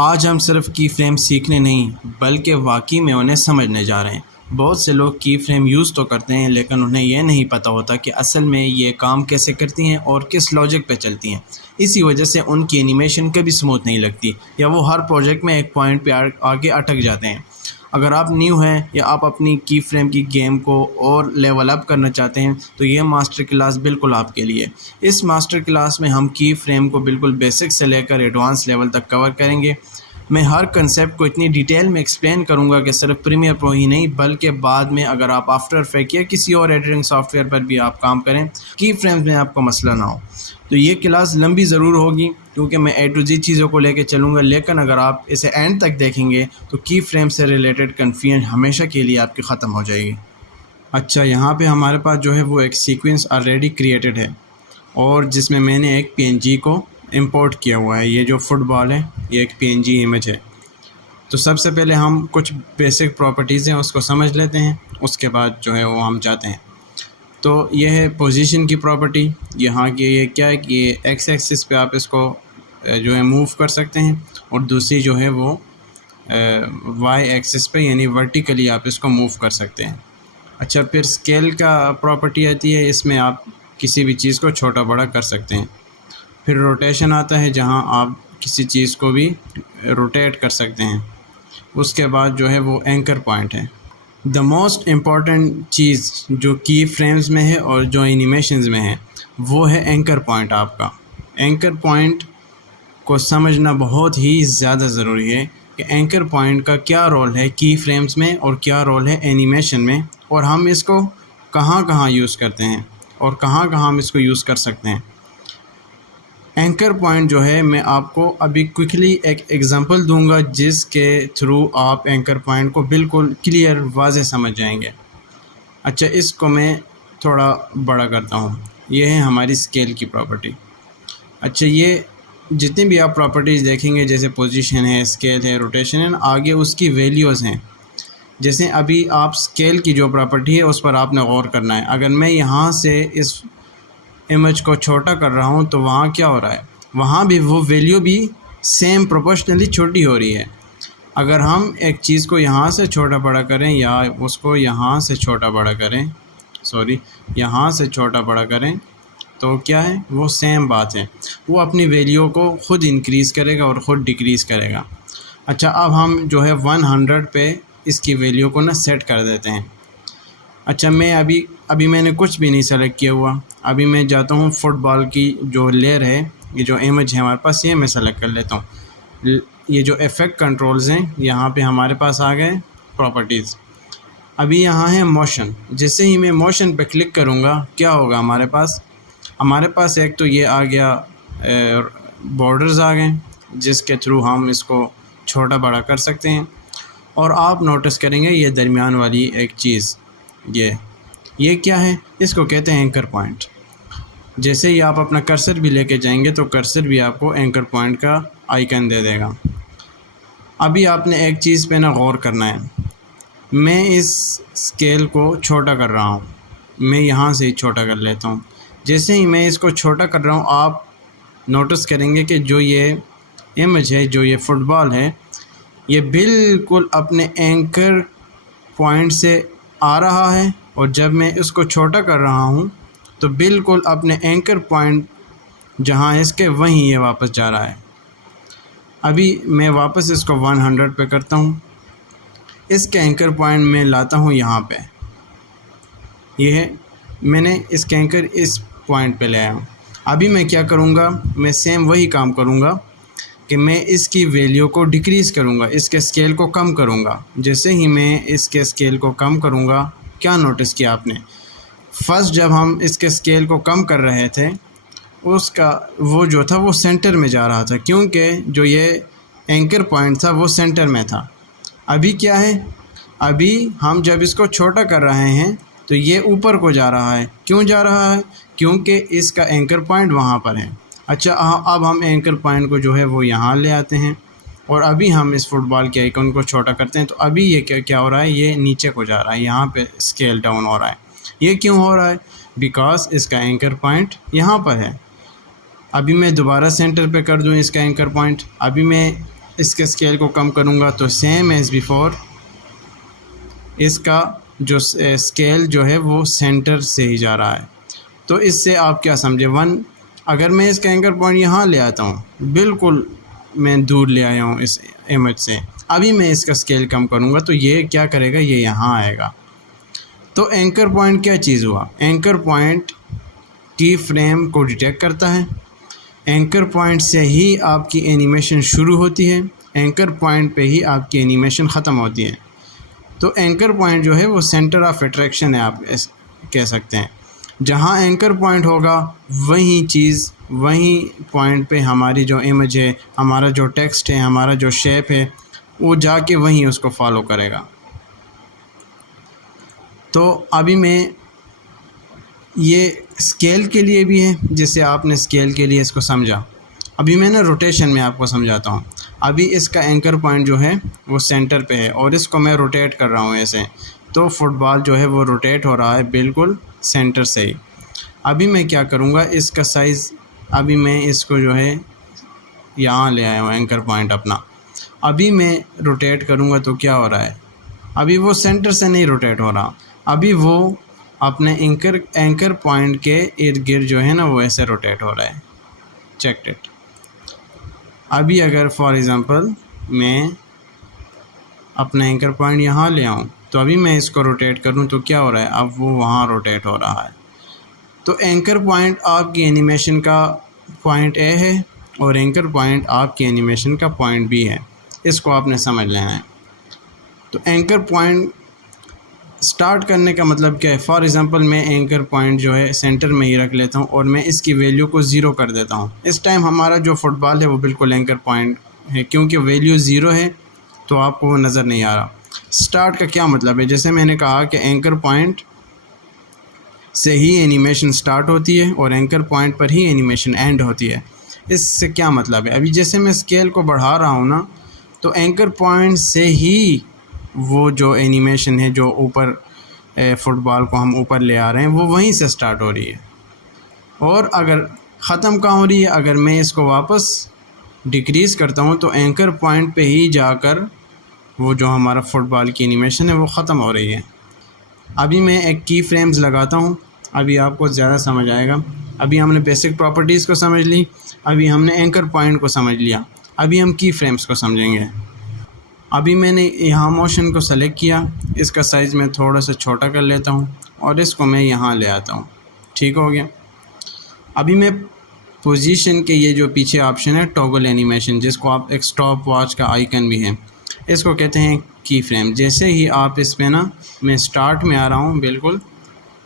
आज हम सिर्फ की फ्रेम सीखने नहीं बल्कि वाकई में उन्हें समझने जा रहे हैं। बहुत से लोग की फ्रेम यूज़ तो करते हैं लेकिन उन्हें यह नहीं पता होता कि असल में ये काम कैसे करती हैं और किस लॉजिक पे चलती हैं। इसी वजह से उनकी एनिमेशन कभी स्मूथ नहीं लगती या वो हर प्रोजेक्ट में एक पॉइंट पे आगे अटक जाते हैं। अगर आप न्यू हैं या आप अपनी की फ्रेम की गेम को और लेवल अप करना चाहते हैं तो ये मास्टर क्लास बिल्कुल आपके लिए। इस मास्टर क्लास में हम की फ्रेम को बिल्कुल बेसिक से लेकर एडवांस लेवल तक कवर करेंगे। मैं हर कंसेप्ट को इतनी डिटेल में एक्सप्लेन करूंगा कि सिर्फ प्रीमियर प्रो ही नहीं बल्कि बाद में अगर आप आफ्टर इफेक्ट या किसी और एडिटिंग सॉफ्टवेयर पर भी आप काम करें, की फ्रेम्स में आपको मसला ना हो। तो ये क्लास लंबी ज़रूर होगी क्योंकि मैं ए टू जी चीज़ों को लेकर चलूँगा, लेकिन अगर आप इसे एंड तक देखेंगे तो की फ्रेम से रिलेटेड कन्फ्यूजन हमेशा के लिए आपकी ख़त्म हो जाएगी। अच्छा, यहाँ पे हमारे पास जो है वो एक सीक्वेंस ऑलरेडी क्रिएटेड है और जिसमें मैंने एक पीएनजी को इंपोर्ट किया हुआ है। ये जो फुटबॉल है ये एक पीएनजी इमेज है। तो सबसे पहले हम कुछ बेसिक प्रॉपर्टीज़ हैं उसको समझ लेते हैं, उसके बाद जो है वो हम जाते हैं। तो ये है पोजीशन की प्रॉपर्टी। यहाँ की ये क्या है कि ये एक्स एक्सिस पे आप इसको जो है मूव कर सकते हैं और दूसरी जो है वो वाई एक्सिस पे यानी वर्टिकली आप इसको मूव कर सकते हैं। अच्छा, फिर स्केल का प्रॉपर्टी आती है, इसमें आप किसी भी चीज़ को छोटा बड़ा कर सकते हैं। फिर रोटेशन आता है जहाँ आप किसी चीज़ को भी रोटेट कर सकते हैं। उसके बाद जो है वो एंकर पॉइंट है। द मोस्ट इम्पॉर्टेंट चीज़ जो की फ्रेम्स में है और जो एनिमेशंस में है वो है एंकर पॉइंट। आपका एंकर पॉइंट को समझना बहुत ही ज़्यादा ज़रूरी है कि एंकर पॉइंट का क्या रोल है की फ्रेम्स में और क्या रोल है एनिमेशन में, और हम इसको कहाँ कहाँ यूज़ करते हैं और कहाँ कहाँ हम इसको यूज़ कर सकते हैं। एंकर पॉइंट जो है मैं आपको अभी क्विकली एक एग्ज़ाम्पल दूंगा जिसके थ्रू आप एंकर पॉइंट को बिल्कुल क्लियर वाज़े समझ जाएंगे। अच्छा, इसको मैं थोड़ा बड़ा करता हूँ। ये है हमारी स्केल की प्रॉपर्टी। अच्छा, ये जितनी भी आप प्रॉपर्टीज़ देखेंगे जैसे पोजीशन है, स्केल है, रोटेशन है, आगे उसकी वैल्यूज़ हैं। जैसे अभी आप स्केल की जो प्रॉपर्टी है उस पर आपने गौर करना है। अगर मैं यहाँ से इस इमेज को छोटा कर रहा हूँ तो वहाँ क्या हो रहा है, वहाँ भी वो वैल्यू भी सेम प्रोपोर्शनली छोटी हो रही है। अगर हम एक चीज़ को यहाँ से छोटा बड़ा करें या उसको यहाँ से छोटा बड़ा करें, यहाँ से छोटा बड़ा करें तो क्या है, वो सेम बात है। वो अपनी वैल्यू को ख़ुद इंक्रीज़ करेगा और ख़ुद डिक्रीज़ करेगा। अच्छा, अब हम जो है 100 पे इसकी वैल्यू को ना सेट कर देते हैं। अच्छा, मैं अभी मैंने कुछ भी नहीं सेलेक्ट किया हुआ। अभी मैं जाता हूँ फुटबॉल की जो लेयर है, ये जो इमेज है हमारे पास, ये मैं सेलेक्ट कर लेता हूँ। ये जो इफ़ेक्ट कंट्रोल्स हैं यहाँ पे हमारे पास आ गए प्रॉपर्टीज़। अभी यहाँ है मोशन। जैसे ही मैं मोशन पे क्लिक करूँगा क्या होगा, हमारे पास एक तो ये आ गया, बॉर्डर्स आ गए जिसके थ्रू हम इसको छोटा बड़ा कर सकते हैं। और आप नोटिस करेंगे ये दरमियान वाली एक चीज़, ये क्या है, इसको कहते हैं एंकर पॉइंट। जैसे ही आप अपना कर्सर भी लेके जाएंगे तो कर्सर भी आपको एंकर पॉइंट का आइकन दे देगा। अभी आपने एक चीज़ पे ना गौर करना है। मैं इस स्केल को छोटा कर रहा हूँ, मैं यहाँ से ही छोटा कर लेता हूँ। जैसे ही मैं इसको छोटा कर रहा हूँ आप नोटिस करेंगे कि जो ये इमेज है, जो ये फुटबॉल है, ये बिल्कुल अपने एंकर पॉइंट से आ रहा है और जब मैं इसको छोटा कर रहा हूँ तो बिल्कुल अपने एंकर पॉइंट जहाँ है इसके वहीं ये वापस जा रहा है। अभी मैं वापस इसको 100 पे करता हूँ, इसके एंकर पॉइंट में लाता हूँ यहाँ पे। ये है, मैंने इसके एंकर इस पॉइंट पे ले आया हूँ। अभी मैं क्या करूँगा, मैं सेम वही काम करूँगा कि मैं इसकी वैल्यू को डिक्रीज़ करूँगा, इसके स्केल को कम करूँगा। जैसे ही मैं इसके स्केल को कम करूँगा, क्या नोटिस किया आपने, फर्स्ट जब हम इसके स्केल को कम कर रहे थे उसका वो जो था वो सेंटर में जा रहा था क्योंकि जो ये एंकर पॉइंट था वो सेंटर में था। अभी क्या है, अभी हम जब इसको छोटा कर रहे हैं तो ये ऊपर को जा रहा है। क्यों जा रहा है, क्योंकि इसका एंकर पॉइंट वहाँ पर है। अच्छा, अब हम एंकर पॉइंट को जो है वो यहाँ ले आते हैं और अभी हम इस फुटबॉल के आइकन को छोटा करते हैं तो अभी ये क्या हो रहा है, ये नीचे को जा रहा है, यहाँ पे स्केल डाउन हो रहा है। ये क्यों हो रहा है, बिकॉज इसका एंकर पॉइंट यहाँ पर है। अभी मैं दोबारा सेंटर पे कर दूँ इसका एंकर पॉइंट, अभी मैं इसके स्केल को कम करूँगा तो सेम एज़ बिफोर इसका जो स्केल जो है वो सेंटर से ही जा रहा है। तो इससे आप क्या समझे, 1 अगर मैं इसका एंकर पॉइंट यहाँ ले आता हूँ, बिल्कुल मैं दूर ले आया हूँ इस इमेज से, अभी मैं इसका स्केल कम करूँगा तो ये क्या करेगा, ये यहाँ आएगा। तो एंकर पॉइंट क्या चीज़ हुआ, एंकर पॉइंट की फ्रेम को डिटेक्ट करता है। एंकर पॉइंट से ही आपकी एनिमेशन शुरू होती है, एंकर पॉइंट पे ही आपकी एनिमेशन ख़त्म होती है। तो एंकर पॉइंट जो है वो सेंटर ऑफ अट्रैक्शन है, आप कह सकते हैं। जहाँ एंकर पॉइंट होगा वही चीज़, वही पॉइंट पे हमारी जो इमेज है, हमारा जो टेक्स्ट है, हमारा जो शेप है, वो जाके वहीं उसको फॉलो करेगा। तो अभी मैं ये स्केल के लिए भी है, जैसे आपने स्केल के लिए इसको समझा। अभी मैं ना रोटेशन में आपको समझाता हूँ। अभी इसका एंकर पॉइंट जो है वो सेंटर पे है और इसको मैं रोटेट कर रहा हूँ ऐसे, तो फुटबॉल जो है वो रोटेट हो रहा है बिल्कुल सेंटर से ही। अभी मैं क्या करूँगा, इसका साइज़, अभी मैं इसको जो है यहाँ ले आया हूँ एंकर पॉइंट अपना। अभी मैं रोटेट करूँगा तो क्या हो रहा है, अभी वो सेंटर से नहीं रोटेट हो रहा, अभी वो अपने एंकर पॉइंट के इर्द गिर्द जो है ना वो ऐसे रोटेट हो रहा है। Check it. अभी अगर फॉर एग्ज़ाम्पल मैं अपना एंकर पॉइंट यहाँ ले आऊँ तो अभी मैं इसको रोटेट करूँ तो क्या हो रहा है, अब वो वहाँ रोटेट हो रहा है। तो एंकर पॉइंट आपकी एनिमेशन का पॉइंट ए है और एंकर पॉइंट आपकी एनिमेशन का पॉइंट बी है, इसको आपने समझ लेना है। तो एंकर पॉइंट स्टार्ट करने का मतलब क्या है, फॉर एग्ज़ाम्पल मैं एंकर पॉइंट जो है सेंटर में ही रख लेता हूँ और मैं इसकी वैल्यू को 0 कर देता हूँ। इस टाइम हमारा जो फुटबॉल है वो बिल्कुल एंकर पॉइंट है, क्योंकि वैल्यू 0 है तो आपको वो नज़र नहीं आ रहा। स्टार्ट का क्या मतलब है, जैसे मैंने कहा कि एंकर पॉइंट से ही एनिमेशन स्टार्ट होती है और एंकर पॉइंट पर ही एनिमेशन एंड होती है। इससे क्या मतलब है, अभी जैसे मैं स्केल को बढ़ा रहा हूँ ना, तो एंकर पॉइंट से ही वो जो एनिमेशन है, जो ऊपर फुटबॉल को हम ऊपर ले आ रहे हैं, वो वहीं से स्टार्ट हो रही है। और अगर ख़त्म कहाँ हो रही है, अगर मैं इसको वापस डिक्रीज़ करता हूँ तो एंकर पॉइंट पे ही जाकर वो जो हमारा फुटबॉल की एनिमेशन है वो ख़त्म हो रही है। अभी मैं एक की फ्रेम्स लगाता हूँ, अभी आपको ज़्यादा समझ आएगा। अभी हमने बेसिक प्रॉपर्टीज़ को समझ ली, अभी हमने एंकर पॉइंट को समझ लिया, अभी हम की फ्रेम्स को समझेंगे। अभी मैंने यहाँ मोशन को सेलेक्ट किया, इसका साइज़ मैं थोड़ा सा छोटा कर लेता हूँ और इसको मैं यहाँ ले आता हूँ। ठीक हो गया। अभी मैं पोजीशन के ये जो पीछे ऑप्शन है टॉगल एनिमेशन, जिसको आप एक स्टॉप वॉच का आइकन भी है, इसको कहते हैं की फ्रेम। जैसे ही आप इस पे ना, मैं स्टार्ट में आ रहा हूँ बिल्कुल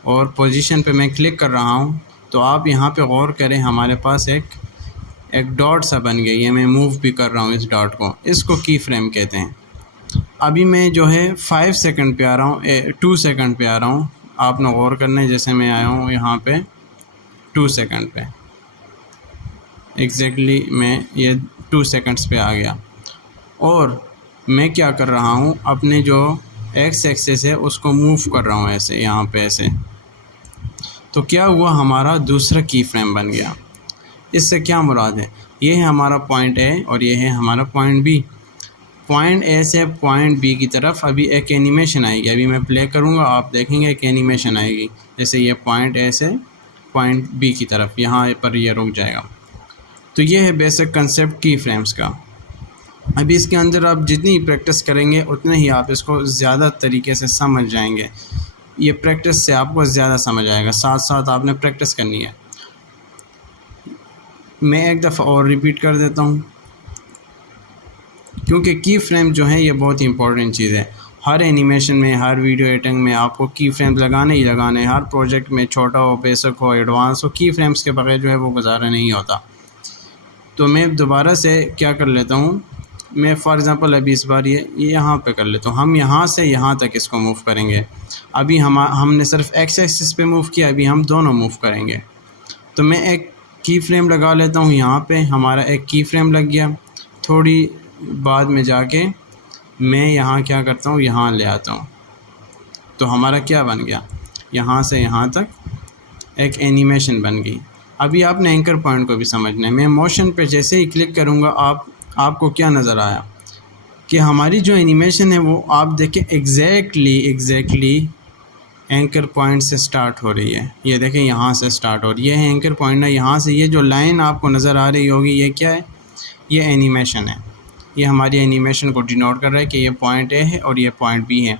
और पोजीशन पे मैं क्लिक कर रहा हूँ, तो आप यहाँ पे गौर करें, हमारे पास एक डॉट सा बन गया। ये मैं मूव भी कर रहा हूँ इस डॉट को, इसको की फ्रेम कहते हैं। अभी मैं जो है 5 सेकंड पे आ रहा हूँ, 2 सेकंड पे आ रहा हूँ, आपने गौर करना है। जैसे मैं आया हूँ यहाँ पे 2 सेकंड पे, एग्जैक्टली मैं ये 2 सेकंड्स पे आ गया और मैं क्या कर रहा हूँ, अपने जो एक्स एक्सिस है उसको मूव कर रहा हूँ ऐसे, यहाँ पे ऐसे। तो क्या हुआ, हमारा दूसरा की फ्रेम बन गया। इससे क्या मुराद है, ये है हमारा पॉइंट ए और ये है हमारा पॉइंट बी। पॉइंट ए से पॉइंट बी की तरफ अभी एक एनिमेशन आएगी। अभी मैं प्ले करूँगा, आप देखेंगे एक एनिमेशन आएगी। जैसे ये पॉइंट ए से पॉइंट बी की तरफ, यहाँ पर ये रुक जाएगा। तो ये है बेसिक कंसेप्ट की फ्रेम्स का। अभी इसके अंदर आप जितनी प्रैक्टिस करेंगे उतने ही आप इसको ज़्यादा तरीके से समझ जाएंगे। ये प्रैक्टिस से आपको ज़्यादा समझ आएगा, साथ साथ आपने प्रैक्टिस करनी है। मैं एक दफ़ा और रिपीट कर देता हूँ, क्योंकि की फ्रेम जो है ये बहुत ही इंपॉर्टेंट चीज़ है। हर एनिमेशन में, हर वीडियो एडिटिंग में आपको की फ्रेम्स लगाने ही लगाने हैं। हर प्रोजेक्ट में, छोटा हो, बेसिक हो, एडवांस हो, की फ्रेम्स के बगैर जो है वो गुजारा नहीं होता। तो मैं दोबारा से क्या कर लेता हूँ, मैं फॉर एग्ज़ाम्पल अभी इस बार ये यहाँ पे कर लेता हूँ। हम यहाँ से यहाँ तक इसको मूव करेंगे। अभी हमने सिर्फ एक्स एक्सिस पे मूव किया, अभी हम दोनों मूव करेंगे। तो मैं एक की फ्रेम लगा लेता हूँ यहाँ पे, हमारा एक की फ्रेम लग गया। थोड़ी बाद में जाके मैं यहाँ क्या करता हूँ, यहाँ ले आता हूँ। तो हमारा क्या बन गया, यहाँ से यहाँ तक एक एनिमेशन बन गई। अभी आपने एंकर पॉइंट को भी समझना है। मैं मोशन पे जैसे ही क्लिक करूँगा, आप आपको क्या नज़र आया कि हमारी जो एनिमेशन है वो आप देखें एग्जैक्टली एंकर पॉइंट से स्टार्ट हो रही है। ये देखें यहाँ से स्टार्ट हो रही है एंकर पॉइंट है, यहाँ से ये जो लाइन आपको नज़र आ रही होगी ये क्या है, ये एनिमेशन है। ये हमारी एनिमेशन को डिनोट कर रहा है कि ये पॉइंट ए है और ये पॉइंट बी है।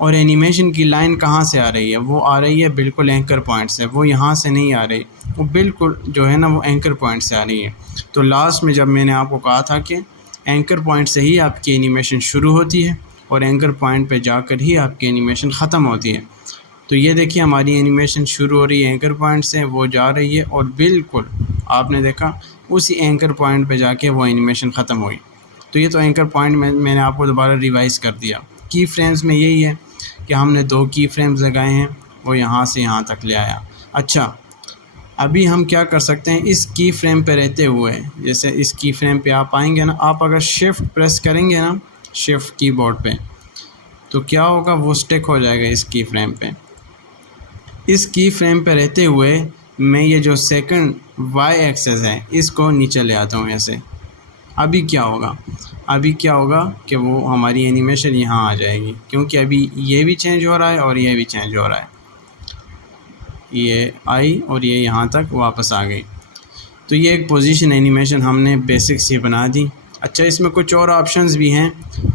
और एनिमेशन की लाइन कहाँ से आ रही है, वो आ रही है बिल्कुल एंकर पॉइंट से, वो यहाँ से नहीं आ रही, वो बिल्कुल जो है ना वो एंकर पॉइंट से आ रही है। तो लास्ट में जब मैंने आपको कहा था कि एंकर पॉइंट से ही आपकी एनिमेशन शुरू होती है और एंकर पॉइंट पे जाकर ही आपकी एनिमेशन ख़त्म होती है। तो ये देखिए हमारी एनिमेशन शुरू हो रही है एंकर पॉइंट से, वो जा रही है और बिल्कुल आपने देखा उसी एंकर पॉइंट पे जाके वो एनिमेशन ख़त्म हुई। तो ये तो एंकर पॉइंट मैंने आपको दोबारा रिवाइज़ कर दिया। की फ्रेम्स में यही है कि हमने 2 की फ्रेम्स लगाए हैं, वो यहाँ से यहाँ तक ले आया। अच्छा, अभी हम क्या कर सकते हैं, इस की फ्रेम पे रहते हुए, जैसे इस की फ्रेम पे आप आएंगे ना, आप अगर शिफ्ट प्रेस करेंगे ना, शिफ्ट कीबोर्ड पे, तो क्या होगा, वो स्टिक हो जाएगा इस की फ्रेम पे। इस की फ्रेम पे रहते हुए मैं ये जो सेकंड वाई एक्सेस है इसको नीचे ले आता हूँ ऐसे। अभी क्या होगा, कि वो हमारी एनिमेशन यहाँ आ जाएगी, क्योंकि अभी ये भी चेंज हो रहा है और ये भी चेंज हो रहा है। ये आई और ये यहाँ तक वापस आ गई। तो ये एक पोजीशन एनिमेशन हमने बेसिक से बना दी। अच्छा, इसमें कुछ और ऑप्शंस भी हैं,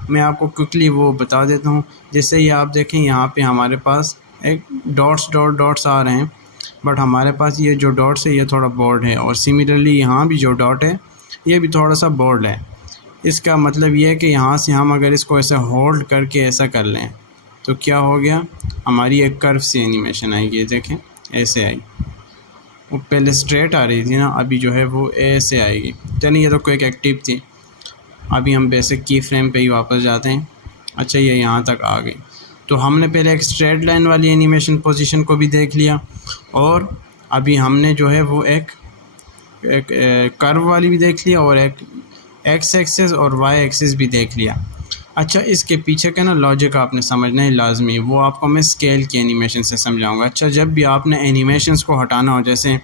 मैं आपको क्विकली वो बता देता हूँ। जैसे ये आप देखें, यहाँ पे हमारे पास एक डॉट्स आ रहे हैं, बट हमारे पास ये जो डॉट्स है ये थोड़ा बोल्ड है, और सिमिलरली यहाँ भी जो डॉट है ये भी थोड़ा सा बोल्ड है। इसका मतलब ये है कि यहाँ से हम अगर इसको ऐसे होल्ड करके ऐसा कर लें तो क्या हो गया, हमारी एक कर्व सी एनिमेशन आएगी। देखें ऐसे आई, वो पहले स्ट्रेट आ रही थी ना, अभी जो है वो ऐसे आएगी। चलिए, ये तो क्विक एक्टिव थी। अभी हम बेसिक की फ्रेम पे ही वापस जाते हैं। अच्छा, ये यहाँ तक आ गई। तो हमने पहले एक स्ट्रेट लाइन वाली एनिमेशन पोजीशन को भी देख लिया, और अभी हमने जो है वो एक कर्व वाली भी देख लिया, और एक एक्स एक्सिस और वाई एक्सिस भी देख लिया। अच्छा, इसके पीछे का ना लॉजिक आपने समझना है लाजमी, वो आपको मैं स्केल की एनिमेशन से समझाऊंगा। अच्छा, जब भी आपने एनिमेशंस को हटाना हो, जैसे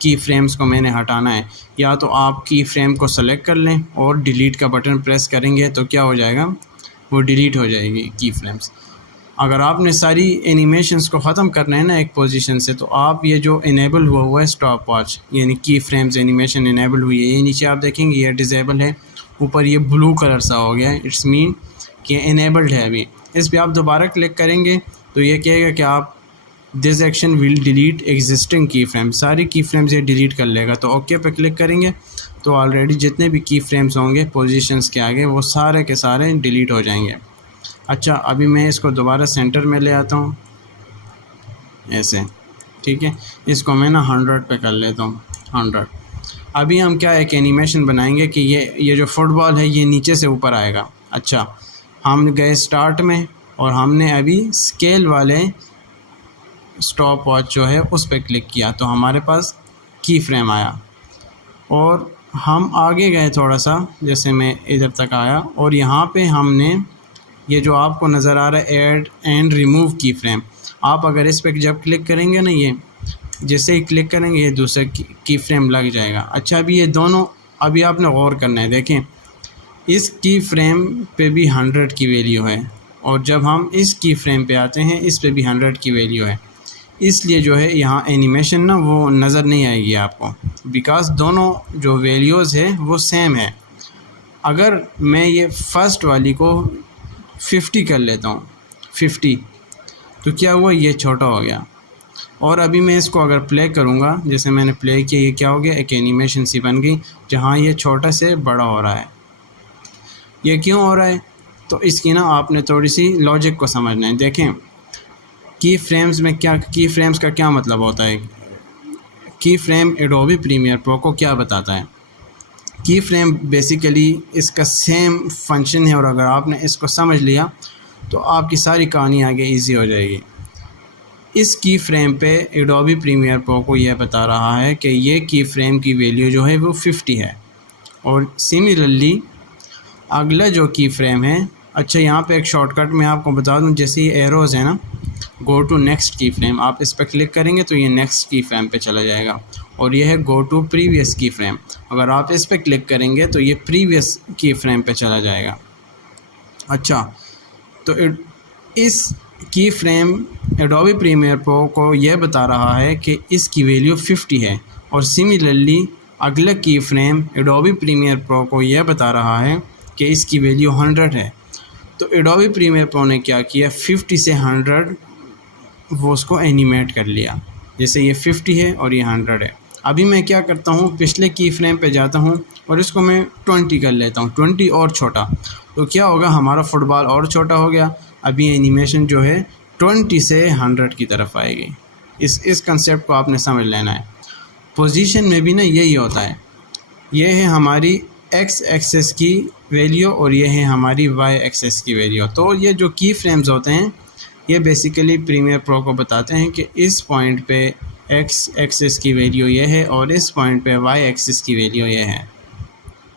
की फ्रेम्स को मैंने हटाना है, या तो आप की फ्रेम को सेलेक्ट कर लें और डिलीट का बटन प्रेस करेंगे तो क्या हो जाएगा, वो डिलीट हो जाएगी की फ्रेम्स। अगर आपने सारी एनिमेशंस को ख़त्म करना है ना एक पोजीशन से, तो आप ये जो इनेबल हुआ है स्टॉप वॉच, यानी की फ्रेम्स एनिमेशन इनेबल हुई है, ये नीचे आप देखेंगे ये डिसेबल है, ऊपर ये ब्लू कलर सा हो गया है, इट्स मीन कि इनेबल्ड है। अभी इस पर आप दोबारा क्लिक करेंगे तो ये कहेगा कि आप this action will delete existing की फ्रेम, सारी की फ्रेम्स ये डिलीट कर लेगा। तो ओके पे क्लिक करेंगे तो ऑलरेडी जितने भी की फ्रेम्स होंगे पोजीशंस के आगे, वो सारे के सारे डिलीट हो जाएंगे। अच्छा, अभी मैं इसको दोबारा सेंटर में ले आता हूँ ऐसे, ठीक है। इसको मैं ना 100 पे कर लेता हूँ, 100। अभी हम क्या एक एनिमेशन बनाएंगे कि ये जो फुटबॉल है ये नीचे से ऊपर आएगा। अच्छा, हम गए स्टार्ट में और हमने अभी स्केल वाले स्टॉप वॉच जो है उस पर क्लिक किया, तो हमारे पास की फ्रेम आया, और हम आगे गए थोड़ा सा, जैसे मैं इधर तक आया, और यहाँ पे हमने ये जो आपको नज़र आ रहा है ऐड एंड रिमूव की फ्रेम, आप अगर इस पर जब क्लिक करेंगे ना, ये जैसे ही क्लिक करेंगे ये दूसरे की फ्रेम लग जाएगा। अच्छा, अभी ये दोनों, अभी आपने गौर करना है, देखें इस की फ्रेम पे भी 100 की वैल्यू है, और जब हम इस की फ्रेम पे आते हैं इस पे भी 100 की वैल्यू है, इसलिए जो है यहाँ एनिमेशन ना वो नज़र नहीं आएगी आपको, बिकॉज़ दोनों जो वैल्यूज़ है वो सेम है। अगर मैं ये फ़र्स्ट वाली को 50 कर लेता हूँ, 50, तो क्या हुआ, ये छोटा हो गया। और अभी मैं इसको अगर प्ले करूँगा, जैसे मैंने प्ले किया, ये क्या हो गया, एक एनिमेशन सी बन गई जहाँ ये छोटा से बड़ा हो रहा है। ये क्यों हो रहा है, तो इसकी ना आपने थोड़ी सी लॉजिक को समझना है। देखें की फ्रेम्स में क्या, की फ्रेम्स का क्या मतलब होता है, की फ्रेम एडोबी प्रीमियर प्रो को क्या बताता है। की फ्रेम बेसिकली इसका सेम फंक्शन है, और अगर आपने इसको समझ लिया तो आपकी सारी कहानी आगे इजी हो जाएगी। इस की फ्रेम पे एडोबी प्रीमियर प्रो को यह बता रहा है कि ये की फ्रेम की वैल्यू जो है वो 50 है, और सिमिलरली अगला जो की फ्रेम है, अच्छा यहाँ पे एक शॉर्टकट मैं आपको बता दूं, जैसे ये एरोज़ है ना, गो टू नेक्स्ट की फ्रेम, आप इस पर क्लिक करेंगे तो ये नेक्स्ट की फ्रेम पे चला जाएगा। और ये है गो टू प्रीवियस की फ्रेम, अगर आप इस पर क्लिक करेंगे तो ये प्रीवियस की फ्रेम पे चला जाएगा। अच्छा, तो इस की फ्रेम एडोबी प्रीमियर प्रो को यह बता रहा है कि इसकी वैल्यू 50 है, और सिमिलरली अगला की फ्रेम एडोबी प्रीमियर प्रो को यह बता रहा है कि इसकी वैल्यू 100 है। तो एडोबी प्रीमियर प्रो ने क्या किया, 50 से 100 वो उसको एनिमेट कर लिया। जैसे ये 50 है और ये 100 है। अभी मैं क्या करता हूँ, पिछले की फ्रेम पे जाता हूँ और इसको मैं 20 कर लेता हूँ, 20 और छोटा, तो क्या होगा, हमारा फुटबॉल और छोटा हो गया। अभी एनिमेशन जो है 20 से 100 की तरफ आएगी। इस कंसेप्ट को आपने समझ लेना है। पोजीशन में भी ना यही होता है, ये है हमारी एक्स एक्सेस की वैल्यू और ये है हमारी वाई एक्सेस की वैल्यू। तो ये जो की फ्रेम्स होते हैं ये बेसिकली प्रीमियर प्रो को बताते हैं कि इस पॉइंट पे एक्स एक्सिस की वैल्यू ये है और इस पॉइंट पे वाई एक्सिस की वैल्यू ये है।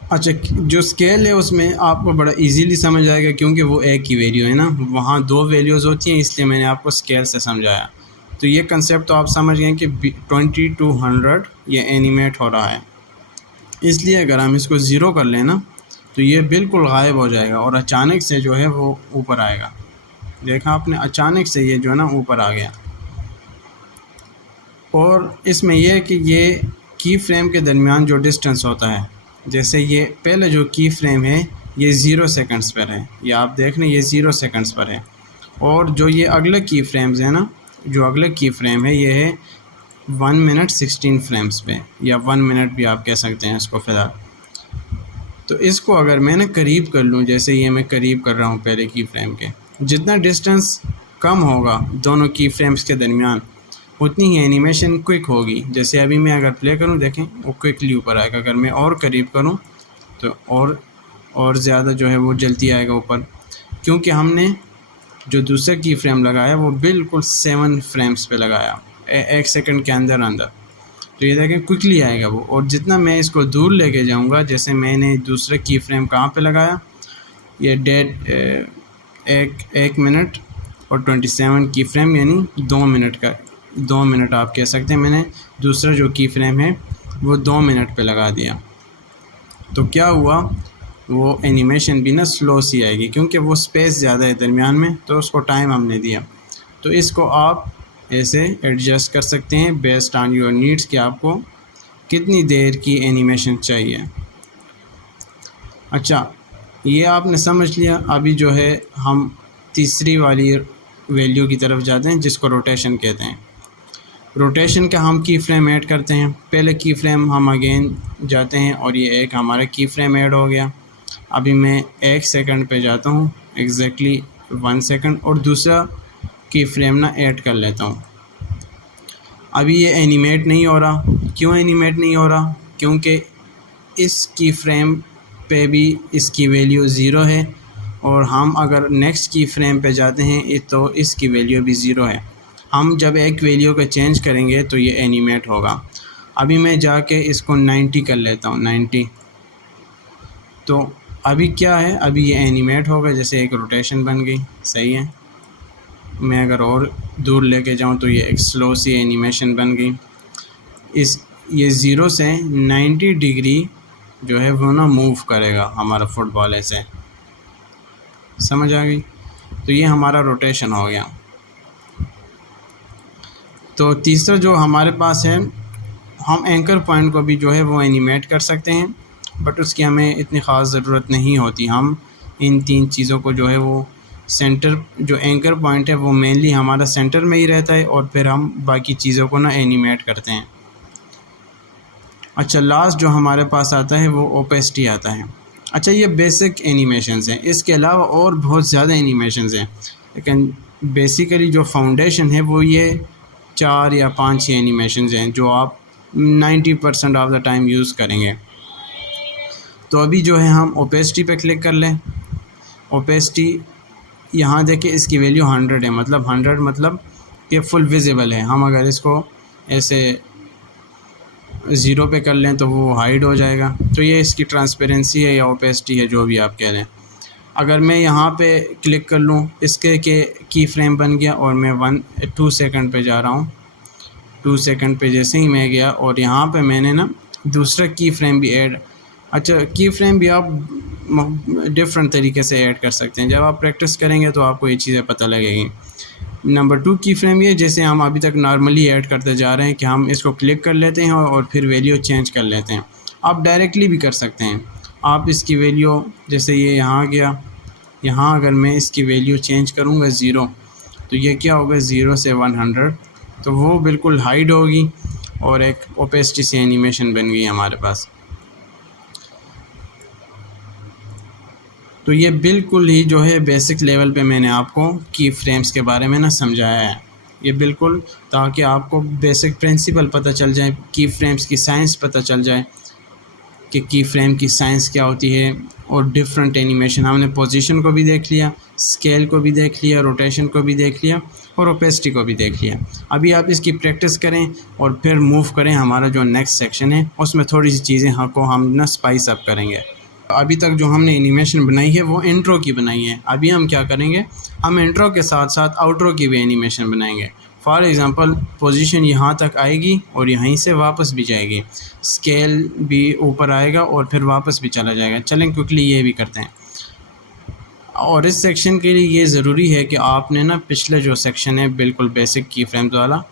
अच्छा, जो स्केल है उसमें आपको बड़ा इजीली समझ आएगा क्योंकि वो एक की वैल्यू है ना, वहाँ दो वैल्यूज़ होती हैं, इसलिए मैंने आपको स्केल से समझाया। तो ये कंसेप्ट तो आप समझ गए कि 20 to 100 ये एनिमेट हो रहा है। इसलिए अगर हम इसको ज़ीरो कर लें ना तो ये बिल्कुल गायब हो जाएगा और अचानक से जो है वो ऊपर आएगा। देखा आपने, अचानक से ये जो है ना ऊपर आ गया। और इसमें यह है कि ये की फ्रेम के दरमियान जो डिस्टेंस होता है, जैसे ये पहले जो की फ्रेम है ये 0 सेकंड्स पर है, ये आप देख लें ये 0 सेकंड्स पर है। और जो ये अगले की फ्रेम्स है ना, जो अगले की फ्रेम है ये है 1 मिनट 16 फ्रेम्स पे, या 1 मिनट भी आप कह सकते हैं इसको फ़िलहाल। तो इसको अगर मैं ना करीब कर लूँ, जैसे ये मैं करीब कर रहा हूँ पहले की फ्रेम के, जितना डिस्टेंस कम होगा दोनों की फ्रेम्स के दरमियान उतनी ही एनिमेशन क्विक होगी। जैसे अभी मैं अगर प्ले करूं, देखें वो क्विकली ऊपर आएगा। अगर मैं और करीब करूं तो और ज़्यादा जो है वो जल्दी आएगा ऊपर, क्योंकि हमने जो दूसरा की फ्रेम लगाया वो बिल्कुल 7 फ्रेम्स पे लगाया, 1 सेकंड के अंदर अंदर। तो ये देखें क्विकली आएगा वो। और जितना मैं इसको दूर लेके जाऊँगा, जैसे मैंने दूसरा की फ्रेम कहाँ पर लगाया, ये एक मिनट और 27 की फ्रेम, यानी 2 मिनट का, 2 मिनट आप कह सकते हैं। मैंने दूसरा जो की फ्रेम है वो 2 मिनट पे लगा दिया, तो क्या हुआ, वो एनिमेशन भी ना स्लो सी आएगी क्योंकि वो स्पेस ज़्यादा है दरमियान में, तो उसको टाइम हमने दिया। तो इसको आप ऐसे एडजस्ट कर सकते हैं बेस्ड ऑन योर नीड्स कि आपको कितनी देर की एनिमेशन चाहिए। अच्छा, ये आपने समझ लिया। अभी जो है हम तीसरी वाली वैल्यू की तरफ जाते हैं जिसको रोटेशन कहते हैं। रोटेशन का हम की फ्रेम ऐड करते हैं। पहले की फ्रेम हम अगेन जाते हैं और ये एक हमारा की फ्रेम ऐड हो गया। अभी मैं 1 सेकंड पे जाता हूँ, एग्जैक्टली 1 सेकंड, और दूसरा की फ्रेम ना ऐड कर लेता हूँ। अभी ये एनिमेट नहीं हो रहा। क्यों एनिमेट नहीं हो रहा? क्योंकि इस की फ्रेम पे भी इसकी वैल्यू 0 है, और हम अगर नेक्स्ट की फ्रेम पे जाते हैं तो इसकी वैल्यू भी 0 है। हम जब एक वैल्यू को चेंज करेंगे तो ये एनिमेट होगा। अभी मैं जाके इसको 90 कर लेता हूँ, 90। तो अभी क्या है, अभी ये एनिमेट होगा, जैसे एक रोटेशन बन गई। सही है। मैं अगर और दूर लेके जाऊँ तो ये एक स्लो सी एनिमेशन बन गई। ये 0 से 90 डिग्री जो है वो ना मूव करेगा हमारा फुटबॉल ऐसे। समझ आ गई? तो ये हमारा रोटेशन हो गया। तो तीसरा जो हमारे पास है, हम एंकर पॉइंट को भी जो है वो एनिमेट कर सकते हैं, बट उसकी हमें इतनी ख़ास ज़रूरत नहीं होती। हम इन 3 चीज़ों को जो है वो सेंटर, जो एंकर पॉइंट है वो मेनली हमारा सेंटर में ही रहता है, और फिर हम बाकी चीज़ों को ना एनिमेट करते हैं। अच्छा, लास्ट जो हमारे पास आता है वो ओपेसिटी आता है। अच्छा, ये बेसिक एनिमेशंस हैं, इसके अलावा और बहुत ज़्यादा एनिमेशंस हैं, लेकिन बेसिकली जो फाउंडेशन है वो ये 4 या 5 ही एनिमेशंस हैं जो आप 90% ऑफ द टाइम यूज़ करेंगे। तो अभी जो है हम ओपेसिटी पे क्लिक कर लें। ओपेसिटी यहाँ देखिए इसकी वैल्यू 100 है, मतलब 100 मतलब कि फुल विजिबल है। हम अगर इसको ऐसे 0 पे कर लें तो वो हाइड हो जाएगा। तो ये इसकी ट्रांसपेरेंसी है या ओपेसिटी है, जो भी आप कह लें। अगर मैं यहाँ पे क्लिक कर लूँ इसके के की फ्रेम बन गया और मैं 2 सेकंड पे जा रहा हूँ। 2 सेकंड पे जैसे ही मैं गया और यहाँ पे मैंने ना दूसरा की फ्रेम भी ऐड। अच्छा, की फ्रेम भी आप डिफरेंट तरीके से ऐड कर सकते हैं। जब आप प्रैक्टिस करेंगे तो आपको ये चीज़ें पता लगेगी। नंबर 2 की फ्रेम ये जैसे हम अभी तक नॉर्मली ऐड करते जा रहे हैं कि हम इसको क्लिक कर लेते हैं और फिर वैल्यू चेंज कर लेते हैं। आप डायरेक्टली भी कर सकते हैं। आप इसकी वैल्यू जैसे ये यहाँ गया, यहाँ अगर मैं इसकी वैल्यू चेंज करूँगा 0 तो ये क्या होगा 0 से 100, तो वो बिल्कुल हाइड होगी और एक ओपेसिटी से एनिमेशन बन गई हमारे पास। तो ये बिल्कुल ही जो है बेसिक लेवल पे मैंने आपको की फ्रेम्स के बारे में ना समझाया है। ये बिल्कुल ताकि आपको बेसिक प्रिंसिपल पता चल जाए, की फ्रेम्स की साइंस पता चल जाए कि की फ्रेम की साइंस क्या होती है। और डिफरेंट एनिमेशन हमने पोजीशन को भी देख लिया, स्केल को भी देख लिया, रोटेशन को भी देख लिया और ओपेसिटी को भी देख लिया। अभी आप इसकी प्रैक्टिस करें और फिर मूव करें हमारा जो नेक्स्ट सेक्शन है उसमें थोड़ी सी चीज़ें को हम ना स्पाइस अप करेंगे। अभी तक जो हमने एनिमेशन बनाई है वो इंट्रो की बनाई है। अभी हम क्या करेंगे, हम इंट्रो के साथ साथ आउट्रो की भी एनिमेशन बनाएंगे। फॉर एग्ज़ाम्पल पोजीशन यहाँ तक आएगी और यहीं से वापस भी जाएगी, स्केल भी ऊपर आएगा और फिर वापस भी चला जाएगा। चलें क्विकली ये भी करते हैं। और इस सेक्शन के लिए ये ज़रूरी है कि आपने ना पिछले जो सेक्शन है बिल्कुल बेसिक की फ्रेम्स वाला,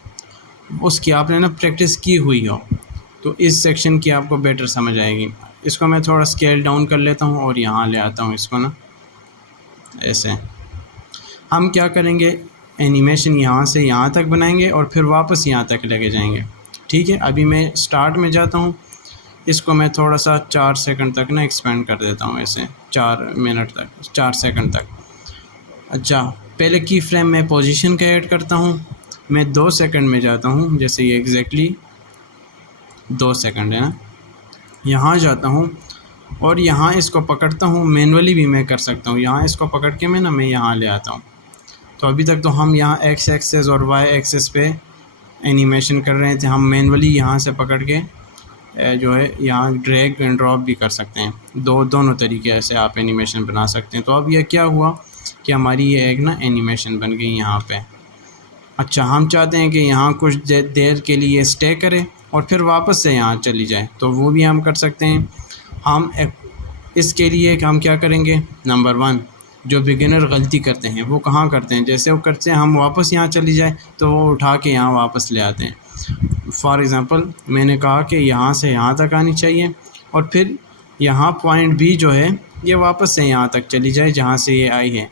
उसकी आपने ना प्रैक्टिस की हुई हो, तो इस सेक्शन की आपको बेटर समझ आएगी। इसको मैं थोड़ा स्केल डाउन कर लेता हूँ और यहाँ ले आता हूँ इसको ना ऐसे। हम क्या करेंगे, एनिमेशन यहाँ से यहाँ तक बनाएंगे और फिर वापस यहाँ तक लेके जाएंगे। ठीक है, अभी मैं स्टार्ट में जाता हूँ, इसको मैं थोड़ा सा 4 सेकंड तक ना एक्सपेंड कर देता हूँ ऐसे, 4 मिनट तक, 4 सेकंड तक। अच्छा, पहले की फ्रेम में पोजीशन का ऐड करता हूँ, मैं 2 सेकंड में जाता हूँ, जैसे ये एग्जैक्टली 2 सेकंड है ना। यहाँ जाता हूँ और यहाँ इसको पकड़ता हूँ, मैनुअली भी मैं कर सकता हूँ। यहाँ इसको पकड़ के मैं यहाँ ले आता हूँ। तो अभी तक तो हम यहाँ एक्स एक्सेस और वाई एक्सेस पे एनिमेशन कर रहे थे, हम मैनुअली यहाँ से पकड़ के जो है यहाँ ड्रैग एंड ड्रॉप भी कर सकते हैं। दोनों तरीके से आप एनिमेशन बना सकते हैं। तो अब यह क्या हुआ कि हमारी ये एक ना एनिमेशन बन गई यहाँ पे। अच्छा, हम चाहते हैं कि यहाँ कुछ देर के लिए स्टे करे और फिर वापस से यहाँ चली जाए, तो वो भी हम कर सकते हैं। हम इसके लिए हम क्या करेंगे, नंबर 1 जो बिगिनर गलती करते हैं वो कहाँ करते हैं, जैसे वो करते हैं हम वापस यहाँ चली जाए तो वो उठा के यहाँ वापस ले आते हैं। फॉर एग्ज़ाम्पल मैंने कहा कि यहाँ से यहाँ तक आनी चाहिए और फिर यहाँ पॉइंट भी जो है ये वापस से यहाँ तक चली जाए जहाँ से ये आई है।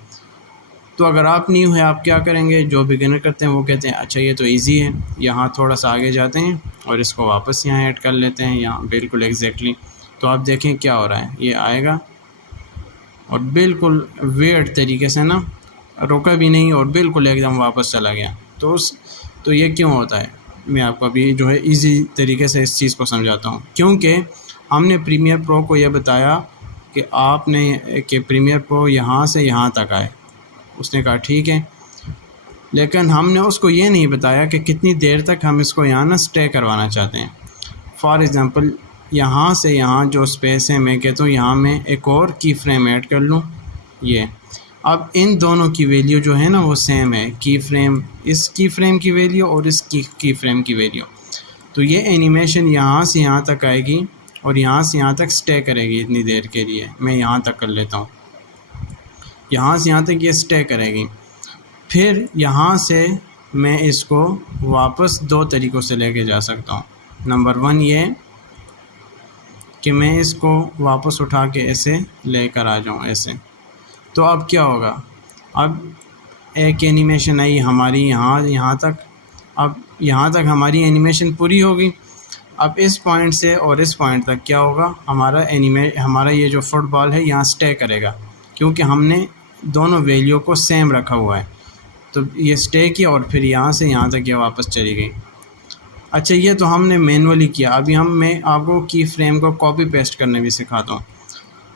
तो अगर आप न्यू है आप क्या करेंगे, जो बिगिनर करते हैं वो कहते हैं अच्छा ये तो इजी है, यहाँ थोड़ा सा आगे जाते हैं और इसको वापस यहाँ ऐड कर लेते हैं, यहाँ बिल्कुल एग्जैक्टली। तो आप देखें क्या हो रहा है, ये आएगा और बिल्कुल वेट तरीके से ना रोका भी नहीं और बिल्कुल एकदम वापस चला गया। तो ये क्यों होता है, मैं आपको अभी जो है इजी तरीके से इस चीज़ को समझाता हूँ। क्योंकि हमने प्रीमियर प्रो को यह बताया कि आपने कि प्रीमियर प्रो यहाँ से यहाँ तक आए, उसने कहा ठीक है, लेकिन हमने उसको ये नहीं बताया कि कितनी देर तक हम इसको यहाँ ना स्टे करवाना चाहते हैं। फॉर एग्ज़ाम्पल यहाँ से यहाँ जो स्पेस है, मैं कहता हूँ यहाँ मैं एक और की फ्रेम ऐड कर लूँ ये। अब इन दोनों की वैल्यू जो है ना वो सेम है, की फ्रेम, इस की फ्रेम की वैल्यू और इस की फ्रेम की वैल्यू। तो ये एनिमेशन यहाँ से यहाँ तक आएगी और यहाँ से यहाँ तक स्टे करेगी इतनी देर के लिए। मैं यहाँ तक कर लेता हूँ, यहाँ से यहाँ तक ये स्टे करेगी। फिर यहाँ से मैं इसको वापस 2 तरीक़ों से लेके जा सकता हूँ। नंबर 1 ये कि मैं इसको वापस उठा के ऐसे लेकर आ जाऊँ ऐसे। तो अब क्या होगा, अब एक एनिमेशन आई हमारी यहाँ तक। अब यहाँ तक हमारी एनिमेशन पूरी होगी। अब इस पॉइंट से और इस पॉइंट तक क्या होगा, हमारा ये जो फुटबॉल है यहाँ स्टे करेगा, क्योंकि हमने दोनों वैल्यू को सेम रखा हुआ है। तो ये स्टे किया और फिर यहाँ से यहाँ तक ये वापस चली गई। अच्छा, ये तो हमने मैनुअली किया। अभी मैं आपको की फ्रेम को कॉपी पेस्ट करने भी सिखाता हूँ।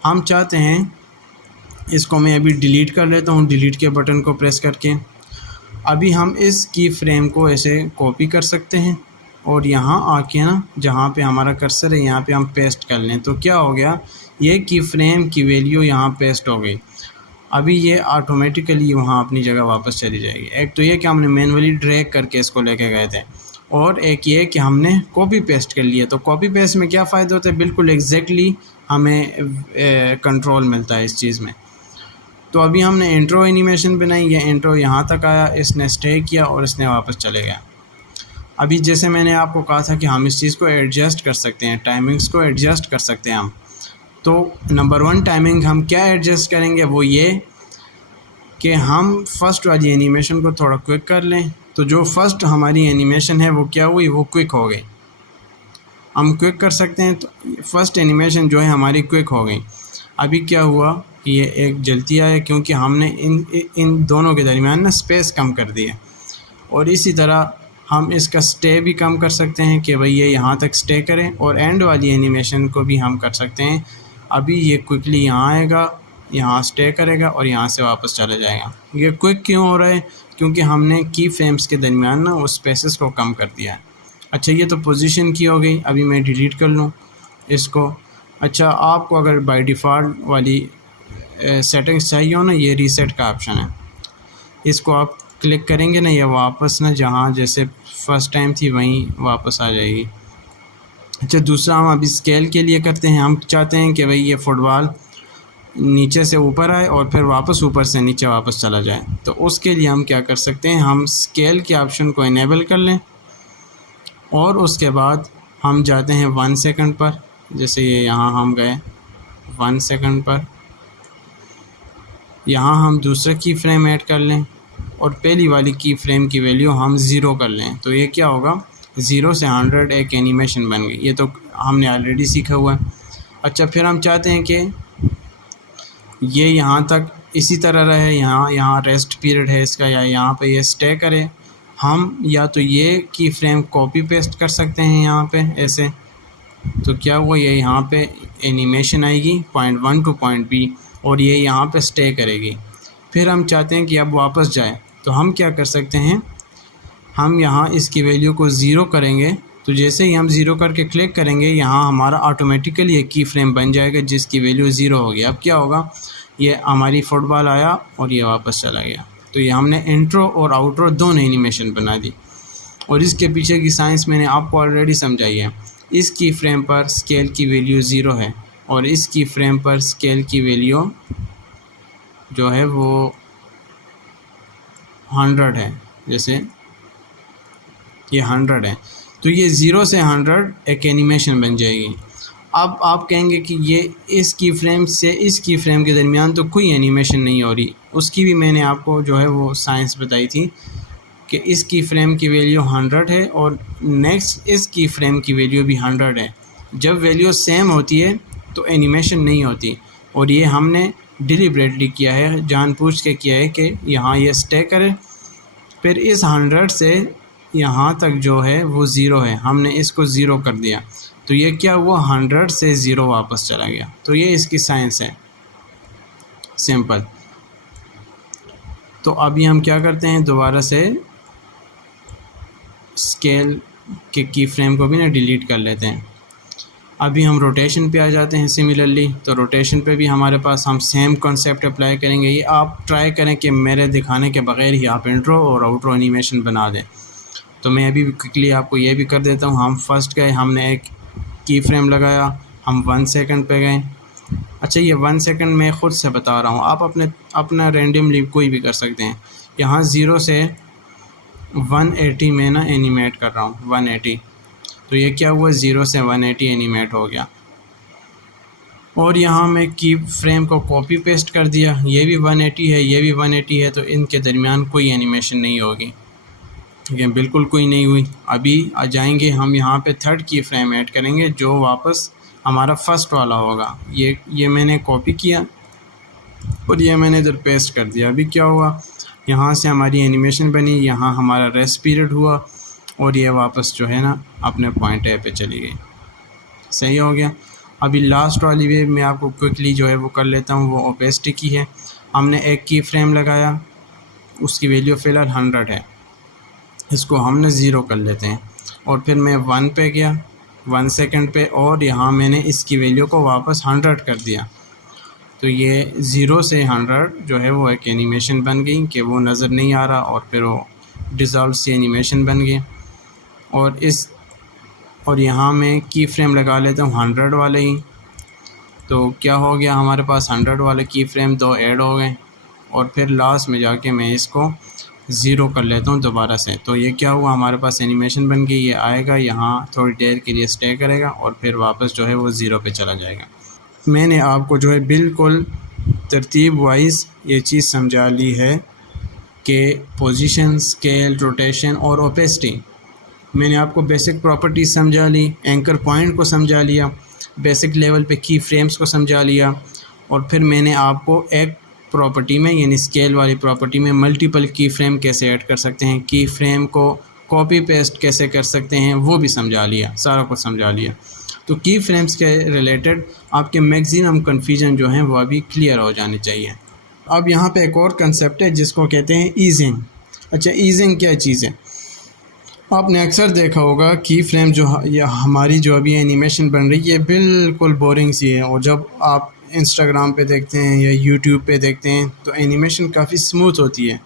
हम चाहते हैं इसको मैं अभी डिलीट कर लेता हूँ, डिलीट के बटन को प्रेस करके। अभी हम इस की फ्रेम को ऐसे कॉपी कर सकते हैं और यहाँ आके ना जहाँ पे हमारा कर्सर है यहाँ पे हम पेस्ट कर लें। तो क्या हो गया, ये की फ्रेम की वैल्यू यहाँ पेस्ट हो गई। अभी ये ऑटोमेटिकली वहाँ अपनी जगह वापस चली जाएगी। एक तो ये कि हमने मैनुअली ड्रैग करके इसको लेके गए थे, और एक ये कि हमने कॉपी पेस्ट कर लिया। तो कॉपी पेस्ट में क्या फ़ायदा होता है, बिल्कुल एग्जैक्टली हमें कंट्रोल मिलता है इस चीज़ में। तो अभी हमने इंट्रो एनिमेशन बनाई, ये इंट्रो यहाँ तक आया, इसने स्टे किया और इसने वापस चले गया। अभी जैसे मैंने आपको कहा था कि हम इस चीज़ को एडजस्ट कर सकते हैं, टाइमिंग्स को एडजस्ट कर सकते हैं हम। तो नंबर 1 टाइमिंग हम क्या एडजस्ट करेंगे, वो ये कि हम फर्स्ट वाली एनिमेशन को थोड़ा क्विक कर लें। तो जो फर्स्ट हमारी एनिमेशन है वो क्या हुई, वो क्विक हो गई। हम क्विक कर सकते हैं, तो फर्स्ट एनिमेशन जो है हमारी क्विक हो गई। अभी क्या हुआ कि ये एक जल्दी आया क्योंकि हमने इन दोनों के दरमियान ना स्पेस कम कर दिया। और इसी तरह हम इसका स्टे भी कम कर सकते हैं कि भाई ये यहाँ तक स्टे करें, और एंड वाली एनिमेशन को भी हम कर सकते हैं। अभी ये क्विकली यहाँ आएगा, यहाँ स्टे करेगा और यहाँ से वापस चला जाएगा। ये क्विक क्यों हो रहा है, क्योंकि हमने की फ्रेम्स के दरमियान ना वो स्पेसेस को कम कर दिया है। अच्छा, ये तो पोजीशन की हो गई। अभी मैं डिलीट कर लूँ इसको। अच्छा, आपको अगर बाय डिफ़ॉल्ट वाली सेटिंग्स चाहिए हो ना, ये रीसेट का ऑप्शन है, इसको आप क्लिक करेंगे ना, ये वापस ना जहाँ जैसे फ़र्स्ट टाइम थी वहीं वापस आ जाएगी। अच्छा, दूसरा हम अभी स्केल के लिए करते हैं। हम चाहते हैं कि भाई ये फुटबॉल नीचे से ऊपर आए और फिर वापस ऊपर से नीचे वापस चला जाए। तो उसके लिए हम क्या कर सकते हैं, हम स्केल के ऑप्शन को इनेबल कर लें और उसके बाद हम जाते हैं 1 सेकंड पर। जैसे ये यहाँ हम गए 1 सेकंड पर, यहाँ हम दूसरा की फ्रेम ऐड कर लें और पहली वाली की फ्रेम की वैल्यू हम 0 कर लें। तो ये क्या होगा, 0 से 100 एक एनिमेशन बन गई। ये तो हमने ऑलरेडी सीखा हुआ है। अच्छा, फिर हम चाहते हैं कि ये यहाँ तक इसी तरह रहे, यहाँ रेस्ट पीरियड है इसका, या यहाँ पे ये स्टे करे। हम या तो ये की फ्रेम कॉपी पेस्ट कर सकते हैं यहाँ पे ऐसे। तो क्या हुआ, ये यहाँ पे एनिमेशन आएगी पॉइंट 1 टू पॉइंट B और ये यहाँ पे स्टे करेगी। फिर हम चाहते हैं कि अब वापस जाए, तो हम क्या कर सकते हैं, हम यहाँ इसकी वैल्यू को 0 करेंगे। तो जैसे ही हम 0 करके क्लिक करेंगे, यहाँ हमारा ऑटोमेटिकली एक की फ्रेम बन जाएगा जिसकी वैल्यू 0 होगी। अब क्या होगा, ये हमारी फुटबॉल आया और ये वापस चला गया। तो ये हमने इंट्रो और आउट्रो दोनों एनिमेशन बना दी। और इसके पीछे की साइंस मैंने आपको ऑलरेडी समझाई है। इस की फ्रेम पर स्केल की वैल्यू 0 है और इस की फ्रेम पर स्केल की वैल्यू जो है वो 100 है। जैसे ये 100 है, तो ये 0 से 100 एक एनिमेशन बन जाएगी। अब आप कहेंगे कि ये इस की फ्रेम से इस की फ्रेम के दरमियान तो कोई एनिमेशन नहीं हो रही। उसकी भी मैंने आपको जो है वो साइंस बताई थी कि इस की फ्रेम की वैल्यू 100 है और नेक्स्ट इस की फ्रेम की वैल्यू भी 100 है। जब वैल्यू सेम होती है तो एनिमेशन नहीं होती, और ये हमने डिलिबरेटली किया है, जानबूझ के किया है कि यहाँ ये स्टे करे। फिर इस 100 से यहाँ तक जो है वो 0 है, हमने इसको 0 कर दिया। तो ये क्या हुआ, 100 से 0 वापस चला गया। तो ये इसकी साइंस है, सिंपल। तो अभी हम क्या करते हैं, दोबारा से स्केल के की फ्रेम को भी ना डिलीट कर लेते हैं। अभी हम रोटेशन पे आ जाते हैं सिमिलरली। तो रोटेशन पे भी हमारे पास हम सेम कॉन्सेप्ट अप्लाई करेंगे। ये आप ट्राई करें कि मेरे दिखाने के बगैर ही आप इंट्रो और आउट्रो एनिमेशन बना दें। तो मैं अभी क्विकली आपको ये भी कर देता हूँ। हम फर्स्ट गए, हमने एक की फ्रेम लगाया, हम 1 सेकंड पे गए। अच्छा, ये 1 सेकंड मैं ख़ुद से बता रहा हूँ, आप अपना रैंडमली कोई भी कर सकते हैं। यहाँ 0 से 180 में ना एनिमेट कर रहा हूँ, 180। तो ये क्या हुआ, 0 से 180 एनिमेट हो गया। और यहाँ मैं की फ्रेम को कॉपी पेस्ट कर दिया, ये भी 180 है, ये भी 180 है। तो इनके दरमियान कोई एनिमेशन नहीं होगी, ठीक है, बिल्कुल कोई नहीं हुई। अभी आ जाएंगे हम यहाँ पे थर्ड की फ्रेम ऐड करेंगे जो वापस हमारा फर्स्ट वाला होगा। ये मैंने कॉपी किया और ये मैंने इधर पेस्ट कर दिया। अभी क्या हुआ, यहाँ से हमारी एनिमेशन बनी, यहाँ हमारा रेस्ट पीरियड हुआ और ये वापस जो है ना अपने पॉइंट ए पे चली गई। सही हो गया। अभी लास्ट वाली भी मैं आपको क्विकली जो है वो कर लेता हूँ, वो ओपेसिटी की है। हमने एक की फ्रेम लगाया, उसकी वैल्यू फ़िलहाल 100 है, इसको हमने 0 कर लेते हैं। और फिर मैं 1 पे गया, 1 सेकंड पे, और यहाँ मैंने इसकी वैल्यू को वापस 100 कर दिया। तो ये 0 से 100 जो है वो एक एनिमेशन बन गई कि वो नज़र नहीं आ रहा, और फिर वो डिज़ॉल्व सी एनिमेशन बन गई। और यहाँ मैं की फ्रेम लगा लेता हूँ 100 वाले ही। तो क्या हो गया, हमारे पास 100 वाले की फ्रेम 2 ऐड हो गए, और फिर लास्ट में जाके मैं इसको 0 कर लेता हूँ दोबारा से। तो ये क्या हुआ, हमारे पास एनिमेशन बन गई। ये आएगा यहाँ थोड़ी देर के लिए स्टे करेगा और फिर वापस जो है वो 0 पे चला जाएगा। मैंने आपको जो है बिल्कुल तरतीब वाइज ये चीज़ समझा ली है कि पोजीशन, स्केल, रोटेशन और ओपेसिटी। मैंने आपको बेसिक प्रॉपर्टीज़ समझा ली, एंकर पॉइंट को समझा लिया, बेसिक लेवल पे की फ्रेम्स को समझा लिया, और फिर मैंने आपको एक प्रॉपर्टी में यानी स्केल वाली प्रॉपर्टी में मल्टीपल की फ्रेम कैसे ऐड कर सकते हैं, की फ्रेम को कॉपी पेस्ट कैसे कर सकते हैं वो भी समझा लिया, सारा कुछ समझा लिया। तो की फ्रेम्स के रिलेटेड आपके मैक्सिमम कन्फ्यूजन जो हैं वो अभी क्लियर हो जाने चाहिए। अब यहाँ पे एक और कंसेप्ट है जिसको कहते हैं ईजिंग। अच्छा, ईजिंग क्या चीज़ है? आपने अक्सर देखा होगा की फ्रेम जो या हमारी जो अभी एनिमेशन बन रही है बिल्कुल बोरिंग सी है, और जब आप इंस्टाग्राम पे देखते हैं या यूट्यूब पे देखते हैं तो एनिमेशन काफ़ी स्मूथ होती है।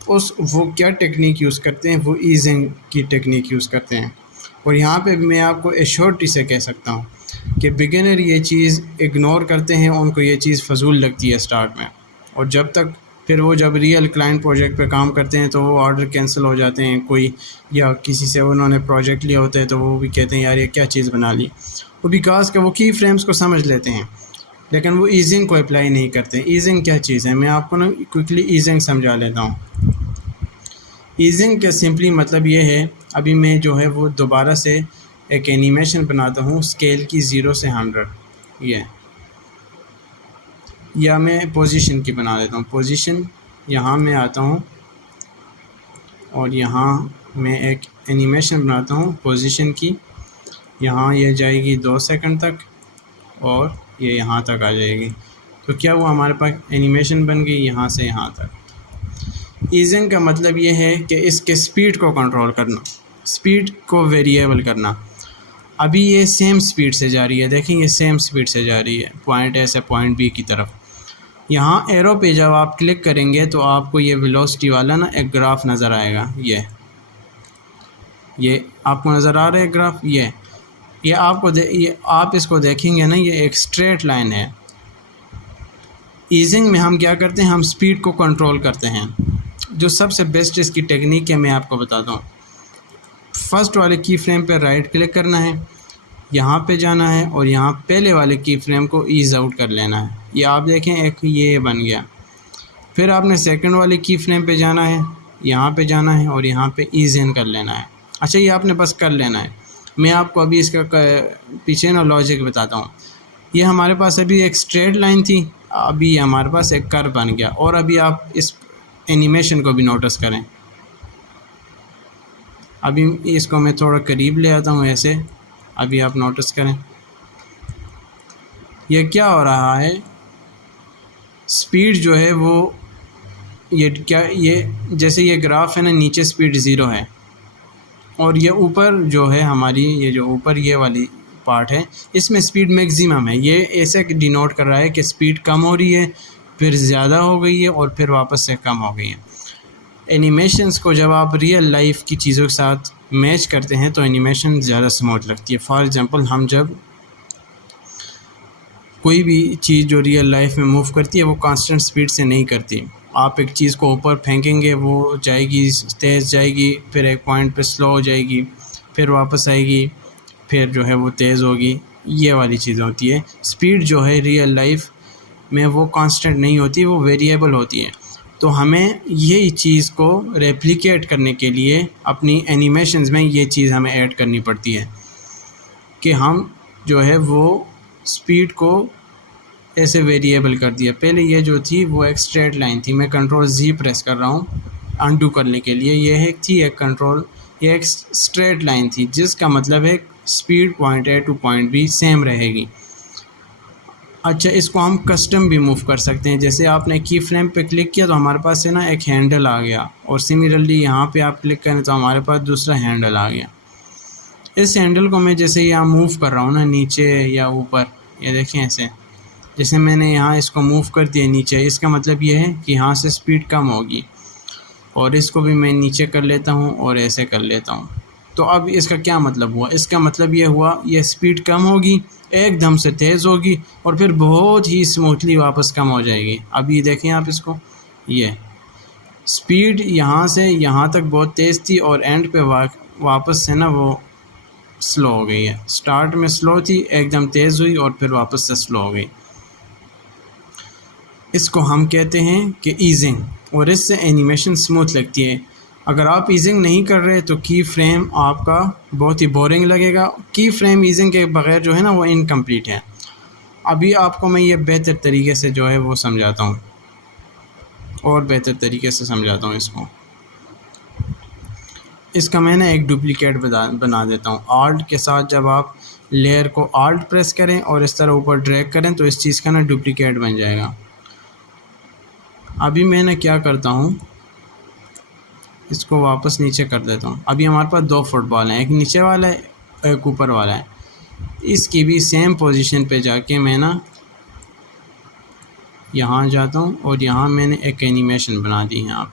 वो क्या टेक्निक यूज़ करते हैं, वो ईजिंग की टेक्निक यूज़ करते हैं। और यहाँ पे मैं आपको एश्योरिटी से कह सकता हूँ कि बिगिनर ये चीज़ इग्नोर करते हैं, उनको ये चीज़ फजूल लगती है स्टार्ट में, और जब रियल क्लाइंट प्रोजेक्ट पे काम करते हैं तो वो ऑर्डर कैंसिल हो जाते हैं, कोई या किसी से उन्होंने प्रोजेक्ट लिया होता है तो वो भी कहते हैं यार ये क्या चीज़ बना ली, वो बिकॉज के वो की फ्रेम्स को समझ लेते हैं लेकिन वो ईजिंग को अप्लाई नहीं करते। ईजिंग क्या चीज़ है, मैं आपको ना क्विकली ईजिंग समझा लेता हूँ। ईजिंग का सिंपली मतलब ये है, अभी मैं जो है वो दोबारा से एक एनिमेशन बनाता हूँ स्केल की 0 से 100, ये, या मैं पोजीशन की बना देता हूँ। पोजीशन, यहाँ मैं आता हूँ और यहाँ मैं एक एनिमेशन बनाता हूँ पोजीशन की। यहाँ ये जाएगी 2 सेकंड तक और ये यहाँ तक आ जाएगी। तो क्या हुआ, हमारे पास एनिमेशन बन गई यहाँ से यहाँ तक। ईजिंग का मतलब ये है कि इसके स्पीड को कंट्रोल करना, स्पीड को वेरिएबल करना। अभी ये सेम स्पीड से जा रही है, देखें ये सेम स्पीड से जा रही है पॉइंट ए से पॉइंट बी की तरफ। यहाँ एरो पे जब आप क्लिक करेंगे तो आपको ये वेलोसिटी वाला ना एक ग्राफ नज़र आएगा। ये आपको नज़र आ रहा है ग्राफ, ये आपको ये आप इसको देखेंगे ना, ये एक स्ट्रेट लाइन है। ईजिंग में हम क्या करते हैं, हम स्पीड को कंट्रोल करते हैं। जो सबसे बेस्ट इसकी टेक्निक है मैं आपको बताता हूँ। फर्स्ट वाले की फ्रेम पे राइट क्लिक करना है, यहाँ पे जाना है और यहाँ पहले वाले की फ्रेम को ईज आउट कर लेना है। ये आप देखें एक ये बन गया। फिर आपने सेकंड वाले की फ्रेम पे जाना है, यहाँ पे जाना है और यहाँ पे ईज इन कर लेना है। अच्छा, ये आपने बस कर लेना है। मैं आपको अभी इसका पीछे ना लॉजिक बताता हूँ। ये हमारे पास अभी एक स्ट्रेट लाइन थी, अभी ये हमारे पास एक कर्व बन गया। और अभी आप इस एनिमेशन को भी नोटिस करें। अभी इसको मैं थोड़ा करीब ले आता हूँ ऐसे, अभी आप नोटिस करें ये क्या हो रहा है। स्पीड जो है वो ये जैसे ये ग्राफ है ना, नीचे स्पीड 0 है और ये ऊपर जो है हमारी ये जो ऊपर ये वाली पार्ट है इसमें स्पीड मैक्सिमम है। ये ऐसे डिनोट कर रहा है कि स्पीड कम हो रही है, फिर ज़्यादा हो गई है और फिर वापस से कम हो गई है। एनिमेशंस को जब आप रियल लाइफ की चीज़ों के साथ मैच करते हैं तो एनिमेशन ज़्यादा स्मूथ लगती है। फॉर एग्ज़ाम्पल, हम जब कोई भी चीज़ जो रियल लाइफ में मूव करती है वो कांस्टेंट स्पीड से नहीं करती। आप एक चीज़ को ऊपर फेंकेंगे, वो जाएगी, तेज़ जाएगी, फिर एक पॉइंट पे स्लो हो जाएगी, फिर वापस आएगी, फिर जो है वो तेज़ होगी। ये वाली चीज़ होती है। स्पीड जो है रियल लाइफ में वो कांस्टेंट नहीं होती, वो वेरिएबल होती है। तो हमें ये चीज़ को रेप्लिकेट करने के लिए अपनी एनिमेशंस में ये चीज़ हमें ऐड करनी पड़ती है कि हम जो है वो स्पीड को ऐसे वेरिएबल कर दिया। पहले ये जो थी वो एक स्ट्रेट लाइन थी, मैं कंट्रोल Z प्रेस कर रहा हूँ अनडू करने के लिए। ये एक स्ट्रेट लाइन थी जिसका मतलब है speed point A two point B same रहेगी। अच्छा, इसको हम कस्टम भी मूव कर सकते हैं। जैसे आपने की फ्रेम पे क्लिक किया तो हमारे पास से ना एक हैंडल आ गया, और सिमिलरली यहाँ पे आप क्लिक करें तो हमारे पास दूसरा हैंडल आ गया। इस हैंडल को मैं जैसे यहाँ मूव कर रहा हूँ ना, नीचे या ऊपर, ये देखें ऐसे, जैसे मैंने यहाँ इसको मूव कर दिया नीचे, इसका मतलब ये है कि यहाँ से स्पीड कम होगी। और इसको भी मैं नीचे कर लेता हूँ और ऐसे कर लेता हूँ। तो अब इसका क्या मतलब हुआ? इसका मतलब ये हुआ ये स्पीड कम होगी, एकदम से तेज़ होगी और फिर बहुत ही स्मूथली वापस कम हो जाएगी। अब ये देखें आप इसको, ये स्पीड यहाँ से यहाँ तक बहुत तेज़ थी और एंड पे वापस से ना वो स्लो हो गई है। स्टार्ट में स्लो थी, एकदम तेज़ हुई और फिर वापस से स्लो हो गई। इसको हम कहते हैं कि ईजिंग, और इससे एनिमेशन स्मूथ लगती है। अगर आप ईजिंग नहीं कर रहे तो की फ्रेम आपका बहुत ही बोरिंग लगेगा। की फ्रेम ईजिंग के बगैर जो है ना वो इनकम्प्लीट है। अभी आपको मैं ये बेहतर तरीके से जो है वो समझाता हूँ, और बेहतर तरीके से समझाता हूँ इसको। इसका मैंने एक डुप्लीकेट बना देता हूँ। आल्ट के साथ जब आप लेयर को आल्ट प्रेस करें और इस तरह ऊपर ड्रैग करें तो इस चीज़ का ना डुप्लीकेट बन जाएगा। अभी मैंने क्या करता हूँ, इसको वापस नीचे कर देता हूँ। अभी हमारे पास दो फुटबॉल हैं, एक नीचे वाला है एक ऊपर वाला है। इसकी भी सेम पोजीशन पे जाके मैं ना यहाँ जाता हूँ और यहाँ मैंने एक एनिमेशन बना दी है आप।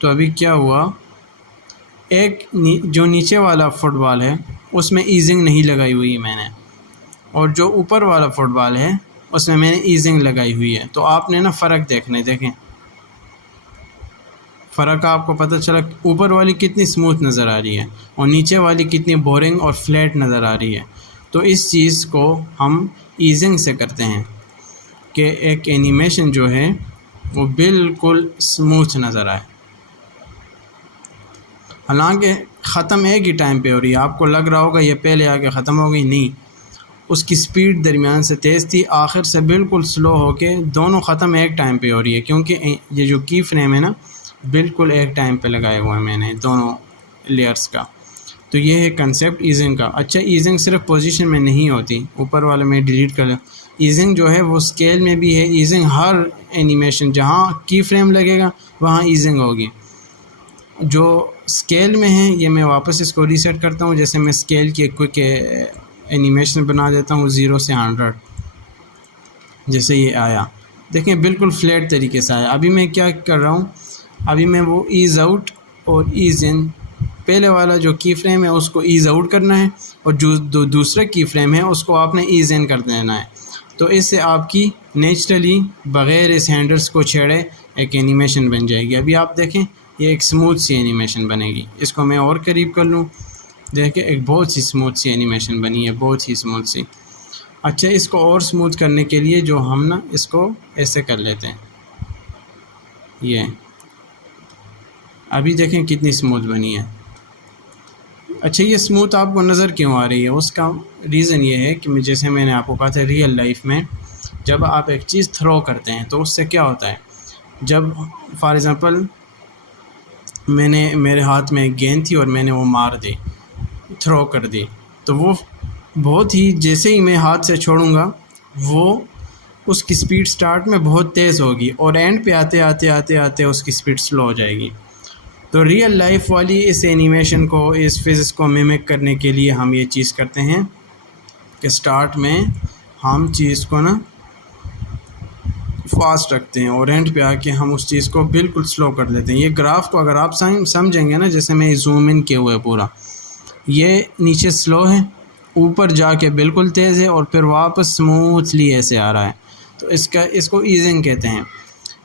तो अभी क्या हुआ, एक जो नीचे वाला फुटबॉल है उसमें ईजिंग नहीं लगाई हुई है मैंने, और जो ऊपर वाला फुटबॉल है उसमें मैंने ईजिंग लगाई हुई है। तो आपने ना फ़र्क देखें फ़र्क आपको पता चला, ऊपर वाली कितनी स्मूथ नज़र आ रही है और नीचे वाली कितनी बोरिंग और फ्लैट नज़र आ रही है। तो इस चीज़ को हम ईजिंग से करते हैं कि एक एनिमेशन जो है वो बिल्कुल स्मूथ नज़र आए। हालांकि ख़त्म एक ही टाइम पे हो रही है, आपको लग रहा होगा ये पहले आके ख़त्म हो गई, नहीं, उसकी स्पीड दरमियान से तेज़ थी, आखिर से बिल्कुल स्लो होके दोनों ख़त्म एक टाइम पे हो रही है। क्योंकि ये जो की फ्रेम है ना बिल्कुल एक टाइम पे लगाए हुए हैं मैंने दोनों लेयर्स का। तो ये है कंसेप्ट ईजिंग का। अच्छा, ईजिंग सिर्फ पोजीशन में नहीं होती, ऊपर वाले में डिलीट कर लो। ईजिंग जो है वो स्केल में भी है। ईजिंग हर एनिमेशन जहाँ की फ्रेम लगेगा वहाँ ईजिंग होगी। जो स्केल में है ये मैं वापस इसको रीसेट करता हूँ। जैसे मैं स्केल की एक क्विक एनिमेशन बना देता हूँ 0 से 100। जैसे ये आया, देखें बिल्कुल फ्लैट तरीके से आया। अभी मैं क्या कर रहा हूँ, अभी मैं वो ईज़ आउट और ईज़ इन, पहले वाला जो की फ्रेम है उसको ईज़ आउट करना है और जो दूसरा की फ्रेम है उसको आपने ईज़ इन कर देना है। तो इससे आपकी नेचुरली बग़ैर इस हैंडल्स को छेड़े एक एनिमेशन बन जाएगी। अभी आप देखें ये एक स्मूथ सी एनिमेशन बनेगी। इसको मैं और करीब कर लूँ, देखें एक बहुत सी स्मूथ सी एनिमेशन बनी है, बहुत ही स्मूथ सी। अच्छा, इसको और स्मूथ करने के लिए जो हम ना इसको ऐसे कर लेते हैं, ये अभी देखें कितनी स्मूथ बनी है। अच्छा, ये स्मूथ आपको नज़र क्यों आ रही है? उसका रीज़न ये है कि जैसे मैंने आपको कहा था, रियल लाइफ में जब आप एक चीज़ थ्रो करते हैं तो उससे क्या होता है, जब फॉर एग्ज़ाम्पल मेरे हाथ में एक गेंद थी और मैंने वो मार दी, थ्रो कर दी, तो वो बहुत ही, जैसे ही मैं हाथ से छोड़ूंगा वो उसकी स्पीड स्टार्ट में बहुत तेज़ होगी और एंड पे आते आते आते आते उसकी स्पीड स्लो हो जाएगी। तो रियल लाइफ वाली इस एनिमेशन को, इस फिज़िक्स को मिमिक करने के लिए हम ये चीज़ करते हैं कि स्टार्ट में हम चीज़ को ना फास्ट रखते हैं और एंड पे आके हम उस चीज़ को बिल्कुल स्लो कर देते हैं। ये ग्राफ को अगर आप समझेंगे ना, जैसे मैं जूम इन किया हुआ है पूरा, ये नीचे स्लो है, ऊपर जाके बिल्कुल तेज़ है और फिर वापस स्मूथली ऐसे आ रहा है। तो इसको ईजिंग कहते हैं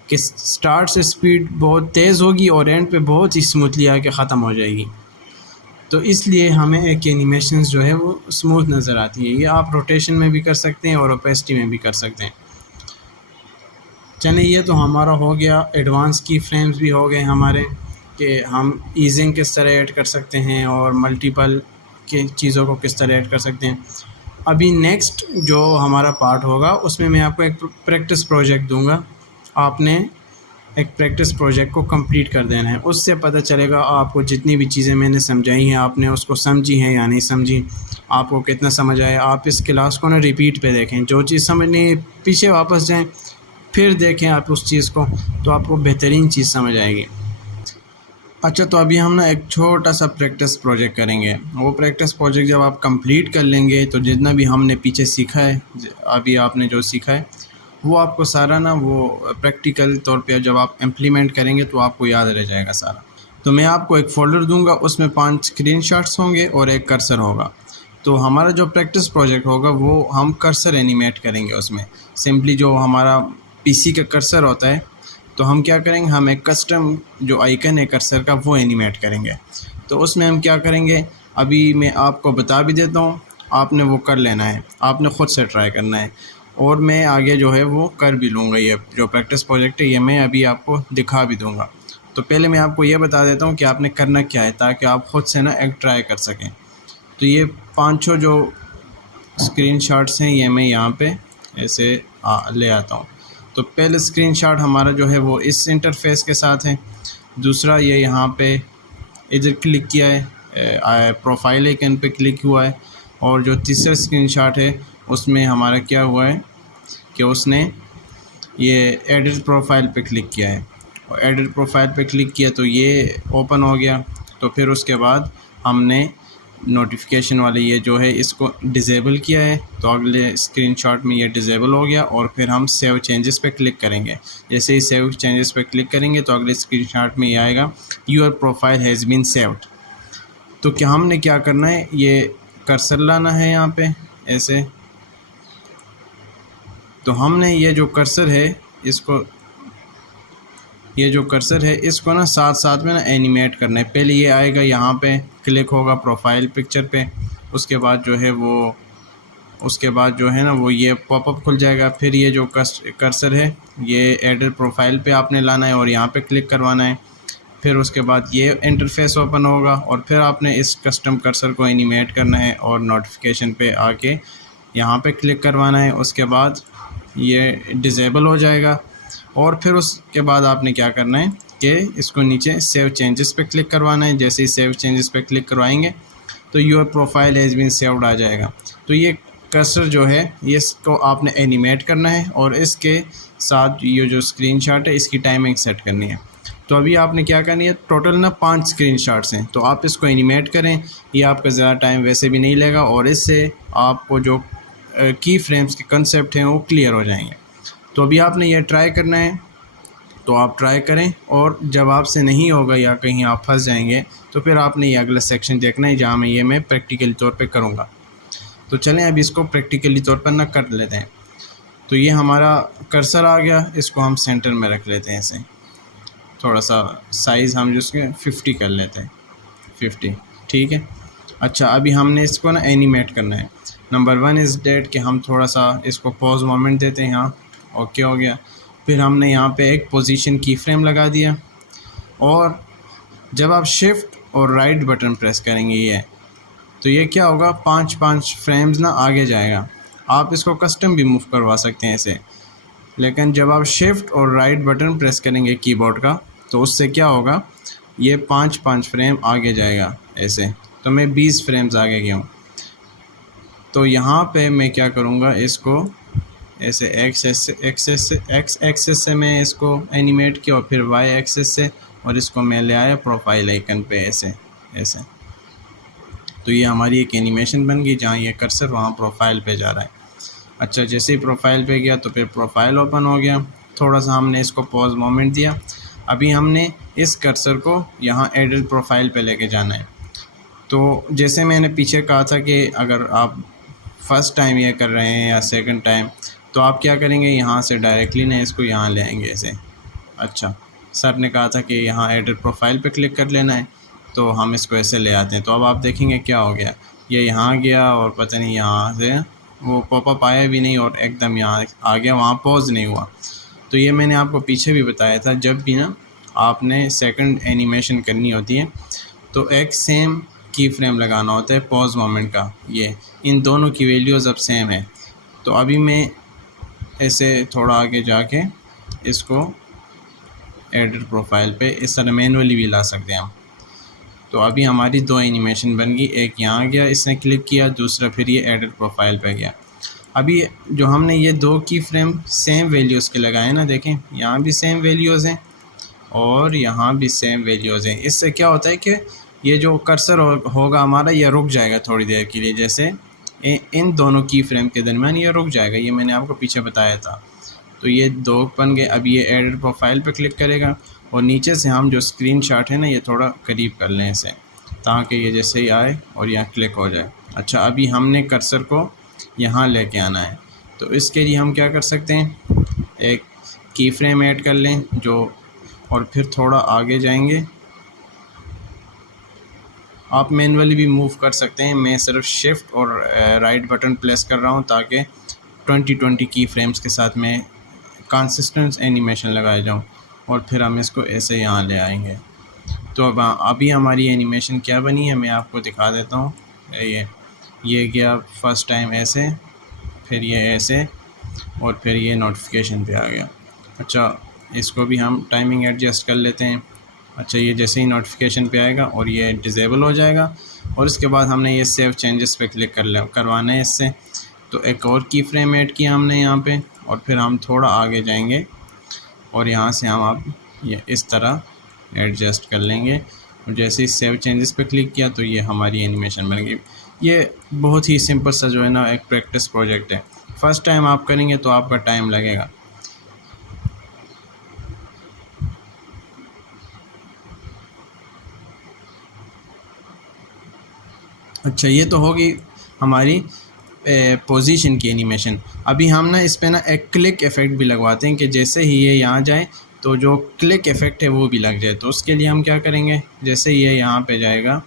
कि स्टार्ट से स्पीड बहुत तेज़ होगी और एंड पे बहुत ही स्मूथली आके ख़त्म हो जाएगी। तो इसलिए हमें एक एनिमेशन जो है वो स्मूथ नज़र आती है। ये आप रोटेशन में भी कर सकते हैं और ओपेसिटी में भी कर सकते हैं। चलिए, ये तो हमारा हो गया, एडवांस की फ्रेम्स भी हो गए हमारे, कि हम ईजिंग किस तरह ऐड कर सकते हैं और मल्टीपल के चीज़ों को किस तरह ऐड कर सकते हैं। अभी नेक्स्ट जो हमारा पार्ट होगा उसमें मैं आपको एक प्रैक्टिस प्रोजेक्ट दूंगा। आपने एक प्रैक्टिस प्रोजेक्ट को कंप्लीट कर देना है, उससे पता चलेगा आपको जितनी भी चीज़ें मैंने समझाई हैं आपने उसको समझी हैं या नहीं समझी, आपको कितना समझ आया। आप इस क्लास को ना रिपीट पे देखें, जो चीज़ समझनी है पीछे वापस जाएं, फिर देखें आप उस चीज़ को, तो आपको बेहतरीन चीज़ समझ आएगी। अच्छा, तो अभी हम ना एक छोटा सा प्रैक्टिस प्रोजेक्ट करेंगे। वो प्रैक्टिस प्रोजेक्ट जब आप कंप्लीट कर लेंगे तो जितना भी हमने पीछे सीखा है, अभी आपने जो सीखा है वो आपको सारा ना वो प्रैक्टिकल तौर पे जब आप इम्प्लीमेंट करेंगे तो आपको याद रह जाएगा सारा। तो मैं आपको एक फ़ोल्डर दूंगा, उसमें 5 स्क्रीनशॉट्स होंगे और एक कर्सर होगा। तो हमारा जो प्रैक्टिस प्रोजेक्ट होगा वो हम कर्सर एनिमेट करेंगे उसमें। सिंपली जो हमारा पीसी का कर्सर होता है, तो हम क्या करेंगे, हम एक कस्टम जो आइकन है कर्सर का वो एनिमेट करेंगे। तो उसमें हम क्या करेंगे, अभी मैं आपको बता भी देता हूँ, आपने वो कर लेना है, आपने ख़ुद से ट्राई करना है। और मैं आगे जो है वो कर भी लूँगा, ये जो प्रैक्टिस प्रोजेक्ट है ये मैं अभी आपको दिखा भी दूँगा। तो पहले मैं आपको ये बता देता हूँ कि आपने करना क्या है, ताकि आप ख़ुद से ना एक ट्राई कर सकें। तो ये पाँचों जो स्क्रीनशॉट्स हैं ये मैं यहाँ पे ऐसे ले आता हूँ। तो पहले स्क्रीनशॉट हमारा जो है वो इस इंटरफेस के साथ है। दूसरा ये यहाँ पे इधर क्लिक किया है, प्रोफाइल आइकन पे क्लिक हुआ है। और जो तीसरा स्क्रीनशॉट है उसमें हमारा क्या हुआ है कि उसने ये एडिट प्रोफाइल पे क्लिक किया है, और एडिट प्रोफाइल पे क्लिक किया तो ये ओपन हो गया। तो फिर उसके बाद हमने नोटिफिकेशन वाले ये जो है इसको डिसेबल किया है, तो अगले स्क्रीनशॉट में ये डिसेबल हो गया। और फिर हम सेव चेंजेस पे क्लिक करेंगे। जैसे ही सेव चेंजेस पे क्लिक करेंगे तो अगले स्क्रीनशॉट में ये आएगा, your profile has been saved. तो क्या हमने क्या करना है, ये कर्सर लाना है यहाँ पे ऐसे। तो हमने ये जो कर्सर है इसको, ये जो कर्सर है इसको ना साथ साथ में ना एनिमेट करना है। पहले ये आएगा, यहाँ पे क्लिक होगा प्रोफाइल पिक्चर पे, उसके बाद जो है वो, उसके बाद जो है ना वो ये पॉपअप खुल जाएगा। फिर ये जो कर्सर है ये एडिट प्रोफाइल पे आपने लाना है और यहाँ पे क्लिक करवाना है। फिर उसके बाद ये इंटरफेस ओपन होगा और फिर आपने इस कस्टम कर्सर को एनिमेट करना है और नोटिफिकेशन पे आके यहाँ पे क्लिक करवाना है। उसके बाद ये डिसेबल हो जाएगा। और फिर उसके बाद आपने क्या करना है कि इसको नीचे सेव चेंजेस पे क्लिक करवाना है। जैसे ही सेव चेंजेस पे क्लिक करवाएंगे तो your profile has been saved आ जाएगा। तो ये कर्सर जो है ये इसको आपने एनिमेट करना है और इसके साथ ये जो स्क्रीनशॉट है इसकी टाइमिंग सेट करनी है। तो अभी आपने क्या करनी है, टोटल ना 5 स्क्रीनशॉट्स हैं, तो आप इसको एनिमेट करें। ये आपका ज़्यादा टाइम वैसे भी नहीं लेगा और इससे आपको जो की फ्रेम्स के कंसेप्ट हैं वो क्लियर हो जाएंगे। तो अभी आपने ये ट्राई करना है, तो आप ट्राई करें। और जब आपसे नहीं होगा या कहीं आप फंस जाएंगे तो फिर आपने ये अगला सेक्शन देखना है जहाँ मैं प्रैक्टिकली तौर पे करूँगा। तो चलें अभी इसको प्रैक्टिकली तौर पर ना कर लेते हैं। तो ये हमारा कर्सर आ गया, इसको हम सेंटर में रख लेते हैं ऐसे। थोड़ा सा साइज़ हम जिसके 50 कर लेते हैं, 50, ठीक है। अच्छा, अभी हमने इसको ना एनिमेट करना है। नंबर 1 इज़ डेट कि हम थोड़ा सा इसको पॉज मोमेंट देते हैं यहाँ, ओके हो गया। फिर हमने यहाँ पे एक पोजीशन की फ्रेम लगा दिया और जब आप शिफ्ट और राइट बटन प्रेस करेंगे ये, तो ये क्या होगा, 5-5 फ्रेम्स ना आगे जाएगा। आप इसको कस्टम भी मूव करवा सकते हैं ऐसे, लेकिन जब आप शिफ्ट और राइट बटन प्रेस करेंगे कीबोर्ड का तो उससे क्या होगा, ये 5-5 फ्रेम आगे जाएगा ऐसे। तो मैं 20 फ्रेम्स आगे गया हूँ। तो यहाँ पे मैं क्या करूँगा, इसको ऐसे एक्स एक्सेस से मैं इसको एनिमेट किया और फिर वाई एक्सेस से, और इसको मैं ले आया प्रोफाइल आइकन पे ऐसे ऐसे। तो ये हमारी एक एनिमेशन बन गई जहाँ ये कर्सर वहाँ प्रोफाइल पे जा रहा है। अच्छा, जैसे ही प्रोफाइल पे गया तो फिर प्रोफाइल ओपन हो गया। थोड़ा सा हमने इसको पॉज मोमेंट दिया। अभी हमने इस कर्सर को यहाँ एडिट प्रोफाइल पे लेके जाना है। तो जैसे मैंने पीछे कहा था कि अगर आप फर्स्ट टाइम ये कर रहे हैं या सेकंड टाइम, तो आप क्या करेंगे, यहाँ से डायरेक्टली ना इसको यहाँ ले आएंगे ऐसे। अच्छा, सर ने कहा था कि यहाँ एडिट प्रोफाइल पे क्लिक कर लेना है, तो हम इसको ऐसे ले आते हैं। तो अब आप देखेंगे क्या हो गया, ये यहाँ गया और पता नहीं यहाँ से वो पॉपअप आया भी नहीं और एकदम यहाँ आ गया, वहाँ पॉज नहीं हुआ। तो ये मैंने आपको पीछे भी बताया था, जब भी ना आपने सेकंड एनिमेशन करनी होती है तो एक सेम की फ्रेम लगाना होता है पॉज मोमेंट का। ये इन दोनों की वैल्यूज़ अब सेम है। तो अभी मैं ऐसे थोड़ा आगे जाके इसको एडिट प्रोफाइल पे इस तरह मैनुअली भी ला सकते हैं हम। तो अभी हमारी 2 एनिमेशन बन गई, एक यहाँ गया इसने क्लिक किया, दूसरा फिर ये एडिट प्रोफाइल पे गया। अभी जो हमने ये 2 की फ्रेम सेम वैल्यूज़ के लगाए ना, देखें यहाँ भी सेम वैल्यूज़ हैं और यहाँ भी सेम वैल्यूज़ हैं। इससे क्या होता है कि ये जो कर्सर होगा हमारा, ये रुक जाएगा थोड़ी देर के लिए, जैसे इन दोनों की फ्रेम के दरमियान ये रुक जाएगा। ये मैंने आपको पीछे बताया था। तो ये 2 बन गए। अब ये एडिट प्रोफाइल पे क्लिक करेगा और नीचे से हम जो स्क्रीनशॉट है ना, ये थोड़ा करीब कर लें इसे, ताकि ये जैसे ही आए और यहाँ क्लिक हो जाए। अच्छा, अभी हमने कर्सर को यहाँ लेके आना है, तो इसके लिए हम क्या कर सकते हैं, एक की फ्रेम ऐड कर लें जो, और फिर थोड़ा आगे जाएंगे। आप मैनुअली भी मूव कर सकते हैं, मैं सिर्फ शिफ्ट और राइट बटन प्रेस कर रहा हूँ ताकि 20 की फ्रेम्स के साथ मैं कंसिस्टेंट एनिमेशन लगाए जाऊँ, और फिर हम इसको ऐसे यहाँ ले आएंगे। तो अब अभी हमारी एनिमेशन क्या बनी है मैं आपको दिखा देता हूँ। ये गया फर्स्ट टाइम ऐसे, फिर ये ऐसे, और फिर ये नोटिफिकेशन पे आ गया। अच्छा, इसको भी हम टाइमिंग एडजस्ट कर लेते हैं। अच्छा, ये जैसे ही नोटिफिकेशन पे आएगा और ये डिसेबल हो जाएगा, और इसके बाद हमने ये सेव चेंजेस पे क्लिक करवाना है इससे। तो एक और की फ्रेम ऐड किया हमने यहाँ पे, और फिर हम थोड़ा आगे जाएंगे और यहाँ से हम आप ये इस तरह एडजस्ट कर लेंगे, और जैसे ही सेव चेंजेस पे क्लिक किया तो ये हमारी एनिमेशन बन गई। ये बहुत ही सिंपल सा जो है ना एक प्रैक्टिस प्रोजेक्ट है। फर्स्ट टाइम आप करेंगे तो आपका टाइम लगेगा। अच्छा, ये तो होगी हमारी पोजीशन की एनिमेशन। अभी हम ना इस पे ना एक क्लिक इफ़ेक्ट भी लगवाते हैं कि जैसे ही ये यहाँ जाए तो जो क्लिक इफ़ेक्ट है वो भी लग जाए। तो उसके लिए हम क्या करेंगे, जैसे ये यहाँ पे जाएगा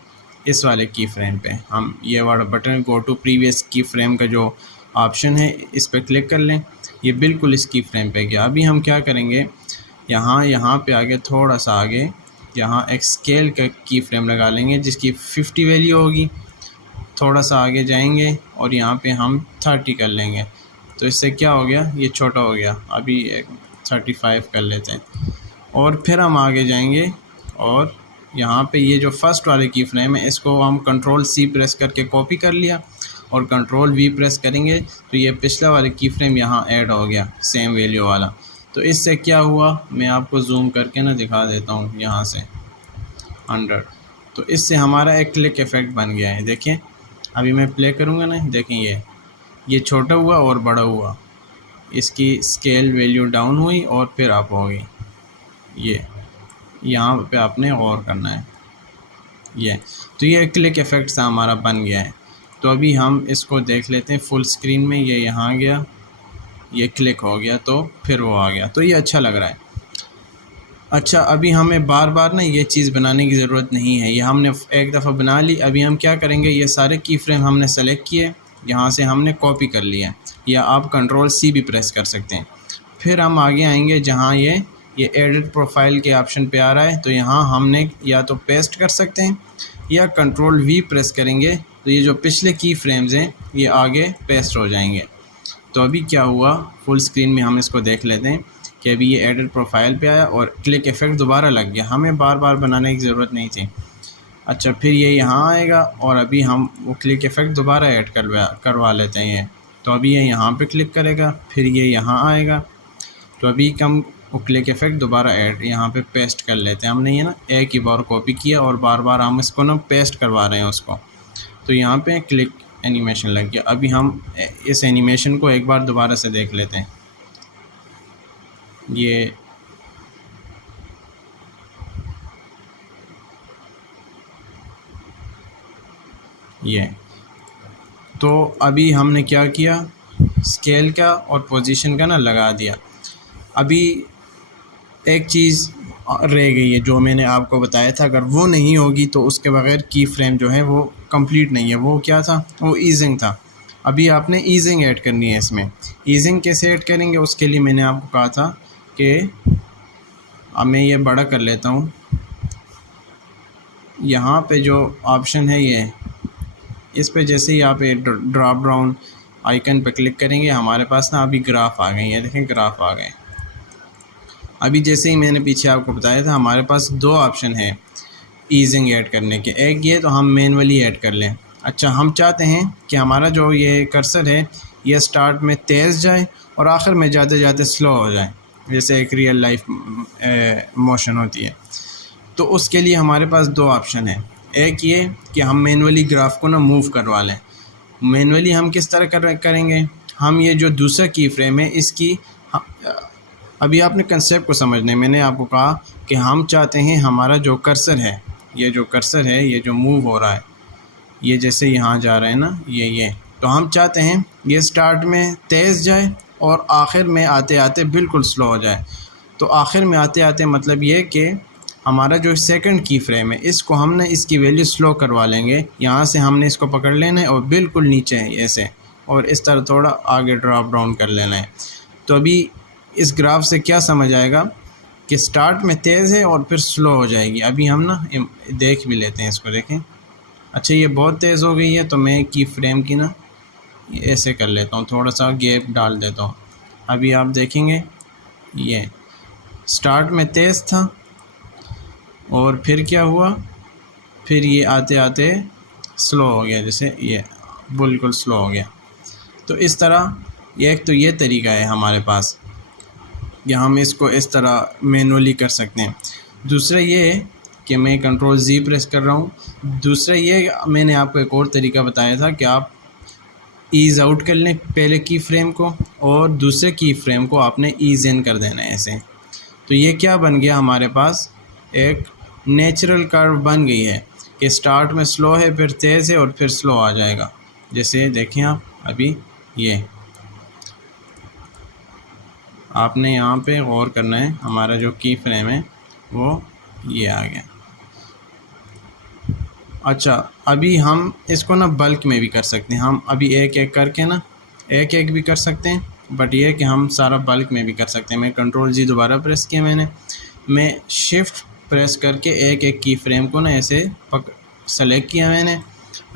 इस वाले की फ्रेम पे, हम ये वाला बटन गो टू प्रीवियस की फ्रेम का जो ऑप्शन है इस पर क्लिक कर लें। ये बिल्कुल इस की फ्रेम पे गया। अभी हम क्या करेंगे, यहाँ पे आगे थोड़ा सा आगे यहाँ एक स्केल का की फ्रेम लगा लेंगे जिसकी 50 वैल्यू होगी। थोड़ा सा आगे जाएंगे और यहाँ पे हम 30 कर लेंगे। तो इससे क्या हो गया, ये छोटा हो गया। अभी 35 कर लेते हैं, और फिर हम आगे जाएंगे और यहाँ पे ये जो फर्स्ट वाले की फ्रेम है इसको हम Ctrl+C प्रेस करके कॉपी कर लिया, और Ctrl+V प्रेस करेंगे तो ये पिछला वाले की फ्रेम यहाँ ऐड हो गया सेम वैल्यू वाला। तो इससे क्या हुआ, मैं आपको जूम करके ना दिखा देता हूँ यहाँ से 100। तो इससे हमारा एक क्लिक इफ़ेक्ट बन गया है। देखिए, अभी मैं प्ले करूँगा ना, देखें ये छोटा हुआ और बड़ा हुआ, इसकी स्केल वैल्यू डाउन हुई और फिर अप हो गई। ये यहाँ पे आपने और करना है ये। तो ये क्लिक इफ़ेक्ट सा हमारा बन गया है। तो अभी हम इसको देख लेते हैं फुल स्क्रीन में। ये यहाँ गया, ये क्लिक हो गया तो फिर वो आ गया। तो ये अच्छा लग रहा है। अच्छा, अभी हमें बार बार ना ये चीज़ बनाने की ज़रूरत नहीं है, ये हमने एक दफ़ा बना ली। अभी हम क्या करेंगे, ये सारे की फ्रेम हमने सेलेक्ट किए, यहाँ से हमने कॉपी कर लिया, या आप Ctrl+C भी प्रेस कर सकते हैं। फिर हम आगे आएंगे जहाँ ये एडिट प्रोफाइल के ऑप्शन पे आ रहा है, तो यहाँ हमने या तो पेस्ट कर सकते हैं या Ctrl+V प्रेस करेंगे तो ये जो पिछले की फ्रेम्स हैं ये आगे पेस्ट हो जाएंगे। तो अभी क्या हुआ, फुल स्क्रीन में हम इसको देख लेते हैं कि अभी ये एडिट प्रोफाइल पे आया और क्लिक इफ़ेक्ट दोबारा लग गया। हमें बार बार बनाने की ज़रूरत नहीं थी। अच्छा, फिर ये यहाँ आएगा और अभी हम वो क्लिक इफ़ेक्ट दोबारा ऐड करवा लेते हैं। ये तो अभी ये यहाँ पे क्लिक करेगा, फिर ये यहाँ आएगा, तो अभी हम वो क्लिक इफ़ेक्ट दोबारा ऐड यहाँ पे पेस्ट कर लेते हैं। हमने ये ना एक ही बार कॉपी किया और बार बार हम इसको ना पेस्ट करवा रहे हैं उसको। तो यहाँ पे क्लिक एनिमेशन लग गया। अभी हम इस एनिमेशन को एक बार दोबारा से देख लेते हैं। ये तो अभी हमने क्या किया, स्केल का और पोजीशन का ना लगा दिया। अभी एक चीज़ रह गई है जो मैंने आपको बताया था, अगर वो नहीं होगी तो उसके बगैर की फ्रेम जो है वो कंप्लीट नहीं है। वो क्या था, वो ईजिंग था। अभी आपने ईजिंग ऐड करनी है इसमें। ईजिंग कैसे ऐड करेंगे, उसके लिए मैंने आपको कहा था कि अब मैं ये बड़ा कर लेता हूँ। यहाँ पे जो ऑप्शन है ये, इस पे जैसे ही आप ड्रॉप डाउन आइकन पे क्लिक करेंगे, हमारे पास ना अभी ग्राफ आ गए हैं। देखें, ग्राफ आ गए। अभी जैसे ही मैंने पीछे आपको बताया था, हमारे पास 2 ऑप्शन है ईजिंग ऐड करने के। एक ये तो हम मैनुअली ऐड कर लें। अच्छा, हम चाहते हैं कि हमारा जो ये कर्सर है ये स्टार्ट में तेज़ जाए और आखिर में जाते जाते स्लो हो जाए। जैसे एक रियल लाइफ मोशन होती है। तो उसके लिए हमारे पास दो ऑप्शन है। एक ये कि हम मैनुअली ग्राफ को ना मूव करवा लें। मैनुअली हम किस तरह करेंगे, हम ये जो दूसरा की फ्रेम है इसकी अभी आपने कंसेप्ट को समझना है। मैंने आपको कहा कि हम चाहते हैं हमारा जो कर्सर है, ये जो कर्सर है, ये जो मूव हो रहा है, ये जैसे यहाँ जा रहा है ना, ये तो हम चाहते हैं ये स्टार्ट में तेज़ जाए और आखिर में आते आते बिल्कुल स्लो हो जाए। तो आखिर में आते आते मतलब ये कि हमारा जो सेकंड की फ्रेम है इसको हमने इसकी वैल्यू स्लो करवा लेंगे। यहाँ से हमने इसको पकड़ लेना है और बिल्कुल नीचे है ऐसे, और इस तरह थोड़ा आगे ड्रॉप डाउन कर लेना है। तो अभी इस ग्राफ से क्या समझ आएगा कि स्टार्ट में तेज़ है और फिर स्लो हो जाएगी। अभी हम ना देख भी लेते हैं इसको, देखें। अच्छा, ये बहुत तेज़ हो गई है तो मैं की फ्रेम की ना ऐसे कर लेता हूँ, थोड़ा सा गैप डाल देता हूँ। अभी आप देखेंगे ये स्टार्ट में तेज़ था और फिर क्या हुआ, फिर ये आते आते स्लो हो गया, जैसे ये बिल्कुल स्लो हो गया। तो इस तरह ये एक तो ये तरीका है हमारे पास कि हम इसको इस तरह मैनुअली कर सकते हैं। दूसरा ये है कि मैं कंट्रोल Z प्रेस कर रहा हूँ। दूसरा ये मैंने आपको एक और तरीका बताया था कि आप ईज़ आउट कर लें पहले की फ्रेम को और दूसरे की फ्रेम को आपने ईज़ इन कर देना है ऐसे। तो ये क्या बन गया, हमारे पास एक नेचुरल कर्व बन गई है कि स्टार्ट में स्लो है, फिर तेज़ है और फिर स्लो आ जाएगा। जैसे देखें आप, अभी ये आपने यहाँ पे गौर करना है, हमारा जो की फ्रेम है वो ये आ गया। अच्छा, अभी हम इसको ना बल्क में भी कर सकते हैं। हम अभी एक एक करके ना एक एक भी कर सकते हैं, बट ये कि हम सारा बल्क में भी कर सकते हैं। मैं कंट्रोल Z दोबारा प्रेस किया, मैं शिफ्ट प्रेस करके एक एक की फ्रेम को ना ऐसे सेलेक्ट किया, मैंने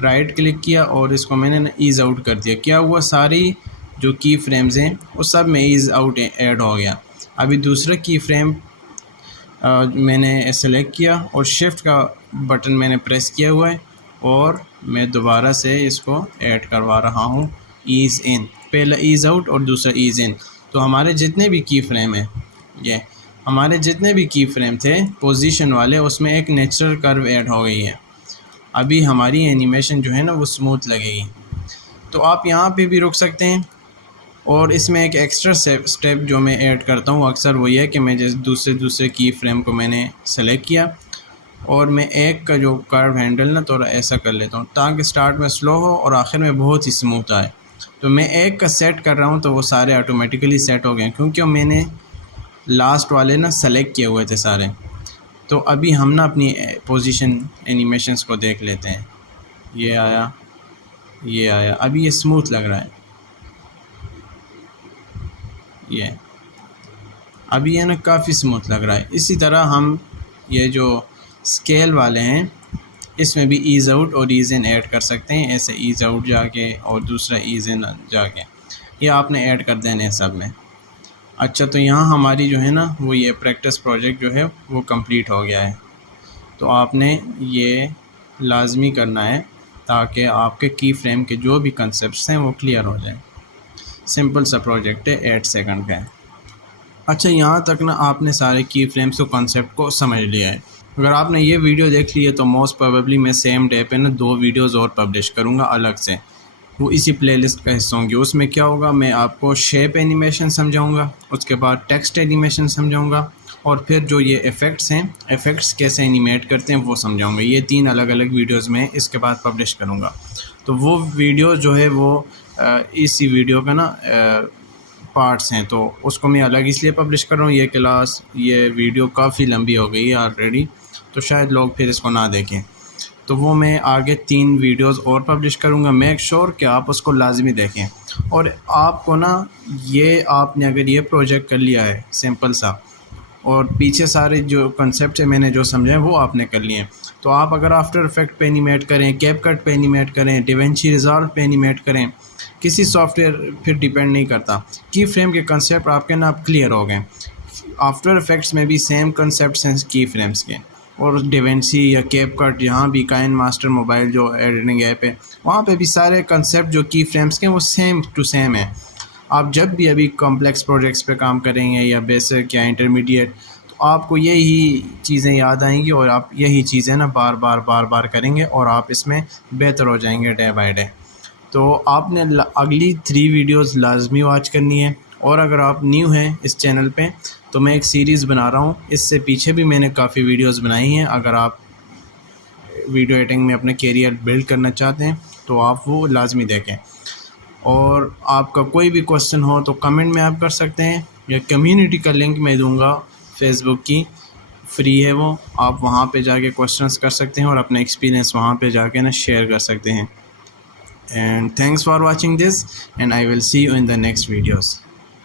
राइट क्लिक किया और इसको मैंने ना ईज़ आउट कर दिया। क्या हुआ, सारी जो की फ्रेम्स हैं वो सब में ईज़ आउट ऐड हो गया। अभी दूसरा की फ्रेम मैंने सेलेक्ट किया और शिफ्ट का बटन मैंने प्रेस किया हुआ है और मैं दोबारा से इसको ऐड करवा रहा हूँ ईज़ इन। पहला ईज़ आउट और दूसरा ईज़ इन। तो हमारे जितने भी की फ्रेम हैं, ये हमारे जितने भी की फ्रेम थे पोजीशन वाले, उसमें एक नेचुरल कर्व ऐड हो गई है। अभी हमारी एनिमेशन जो है ना वो स्मूथ लगेगी। तो आप यहाँ पे भी रुक सकते हैं। और इसमें एक एक्स्ट्रा स्टेप जो मैं ऐड करता हूँ अक्सर वो ये है कि मैं जैसे दूसरे की फ्रेम को मैंने सेलेक्ट किया और मैं एक का जो कर्व हैंडल ना थोड़ा ऐसा कर लेता हूँ ताकि स्टार्ट में स्लो हो और आखिर में बहुत ही स्मूथ आए। तो मैं एक का सेट कर रहा हूँ तो वो सारे ऑटोमेटिकली सेट हो गए क्योंकि मैंने लास्ट वाले ना सेलेक्ट किए हुए थे सारे। तो अभी हम ना अपनी पोजीशन एनिमेशंस को देख लेते हैं। ये आया, ये आया, अभी ये स्मूथ लग रहा है। ये अभी ये ना काफ़ी स्मूथ लग रहा है। इसी तरह हम ये जो स्केल वाले हैं इसमें भी ईज़ आउट और ईज़ इन ऐड कर सकते हैं। ऐसे ईज़ आउट जाके और दूसरा ईज़ इन जाके ये आपने ऐड कर देने हैं सब में। अच्छा, तो यहाँ हमारी जो है ना वो ये प्रैक्टिस प्रोजेक्ट जो है वो कंप्लीट हो गया है। तो आपने ये लाजमी करना है ताकि आपके की फ्रेम के जो भी कंसेप्ट्स हैं वो क्लियर हो जाए। सिंपल सा प्रोजेक्ट है, 8 सेकंड का है। अच्छा, यहाँ तक ना आपने सारे की फ्रेम्स को कॉन्सेप्ट को समझ लिया है। अगर आपने ये वीडियो देख ली है तो मोस्ट प्रोबेबली मैं सेम डे पे ना 2 वीडियोज़ और पब्लिश करूँगा अलग से, वो इसी प्लेलिस्ट का हिस्सा होंगे। उसमें क्या होगा, मैं आपको शेप एनिमेशन समझाऊँगा, उसके बाद टेक्स्ट एनिमेशन समझाऊँगा और फिर जो ये इफ़ेक्ट्स हैं, इफ़ेक्ट्स कैसे एनिमेट करते हैं वो समझाऊँगा। ये 3 अलग अलग वीडियोज़ में इसके बाद पब्लिश करूँगा। तो वो वीडियो जो है वो इसी वीडियो का ना पार्ट्स हैं, तो उसको मैं अलग इसलिए पब्लिश कर रहा हूँ। ये वीडियो काफ़ी लंबी हो गई है ऑलरेडी, तो शायद लोग फिर इसको ना देखें। तो वो मैं आगे 3 वीडियोस और पब्लिश करूँगा। मेक श्योर कि आप उसको लाजमी देखें। और आपको ना ये आपने अगर ये प्रोजेक्ट कर लिया है सिंपल सा और पीछे सारे जो कंसेप्ट है मैंने जो समझाए वो आपने कर लिए हैं, तो आप अगर आफ्टर इफेक्ट पे एनिमेट करें, कैपकट पे एनिमेट करें, डिवेंची रिजॉल्व पे एनिमेट करें, किसी सॉफ्टवेयर फिर डिपेंड नहीं करता। की फ्रेम के कंसेप्ट आपके ना आप क्लियर हो गए। आफ्टर इफेक्ट्स में भी सेम कंसेप्ट हैं की फ्रेम्स के, और डिवेंसी या कैपकट, यहाँ भी काइन मास्टर मोबाइल जो एडिटिंग ऐप है वहाँ पे भी सारे कंसेप्ट जो की फ्रेम्स के वो सेम टू सेम है। आप जब भी अभी कॉम्प्लेक्स प्रोजेक्ट्स पे काम करेंगे या बेसिक या इंटरमीडिएट, तो आपको यही चीज़ें याद आएंगी और आप यही चीज़ें ना बार बार करेंगे और आप इसमें बेहतर हो जाएंगे डे बाय डे। तो आपने अगली 3 वीडियोस लाजमी वॉच करनी है। और अगर आप न्यू हैं इस चैनल पे, तो मैं एक सीरीज़ बना रहा हूँ, इससे पीछे भी मैंने काफ़ी वीडियोस बनाई हैं। अगर आप वीडियो एडिटिंग में अपना कैरियर बिल्ड करना चाहते हैं तो आप वो लाजमी देखें। और आपका कोई भी क्वेश्चन हो तो कमेंट में आप कर सकते हैं, या कम्युनिटी का लिंक मैं दूंगा फेसबुक की, फ्री है वो, आप वहाँ पे जाके क्वेश्चंस कर सकते हैं और अपना एक्सपीरियंस वहाँ पे जाके ना शेयर कर सकते हैं। And thanks for watching this, and I will see you in the next videos.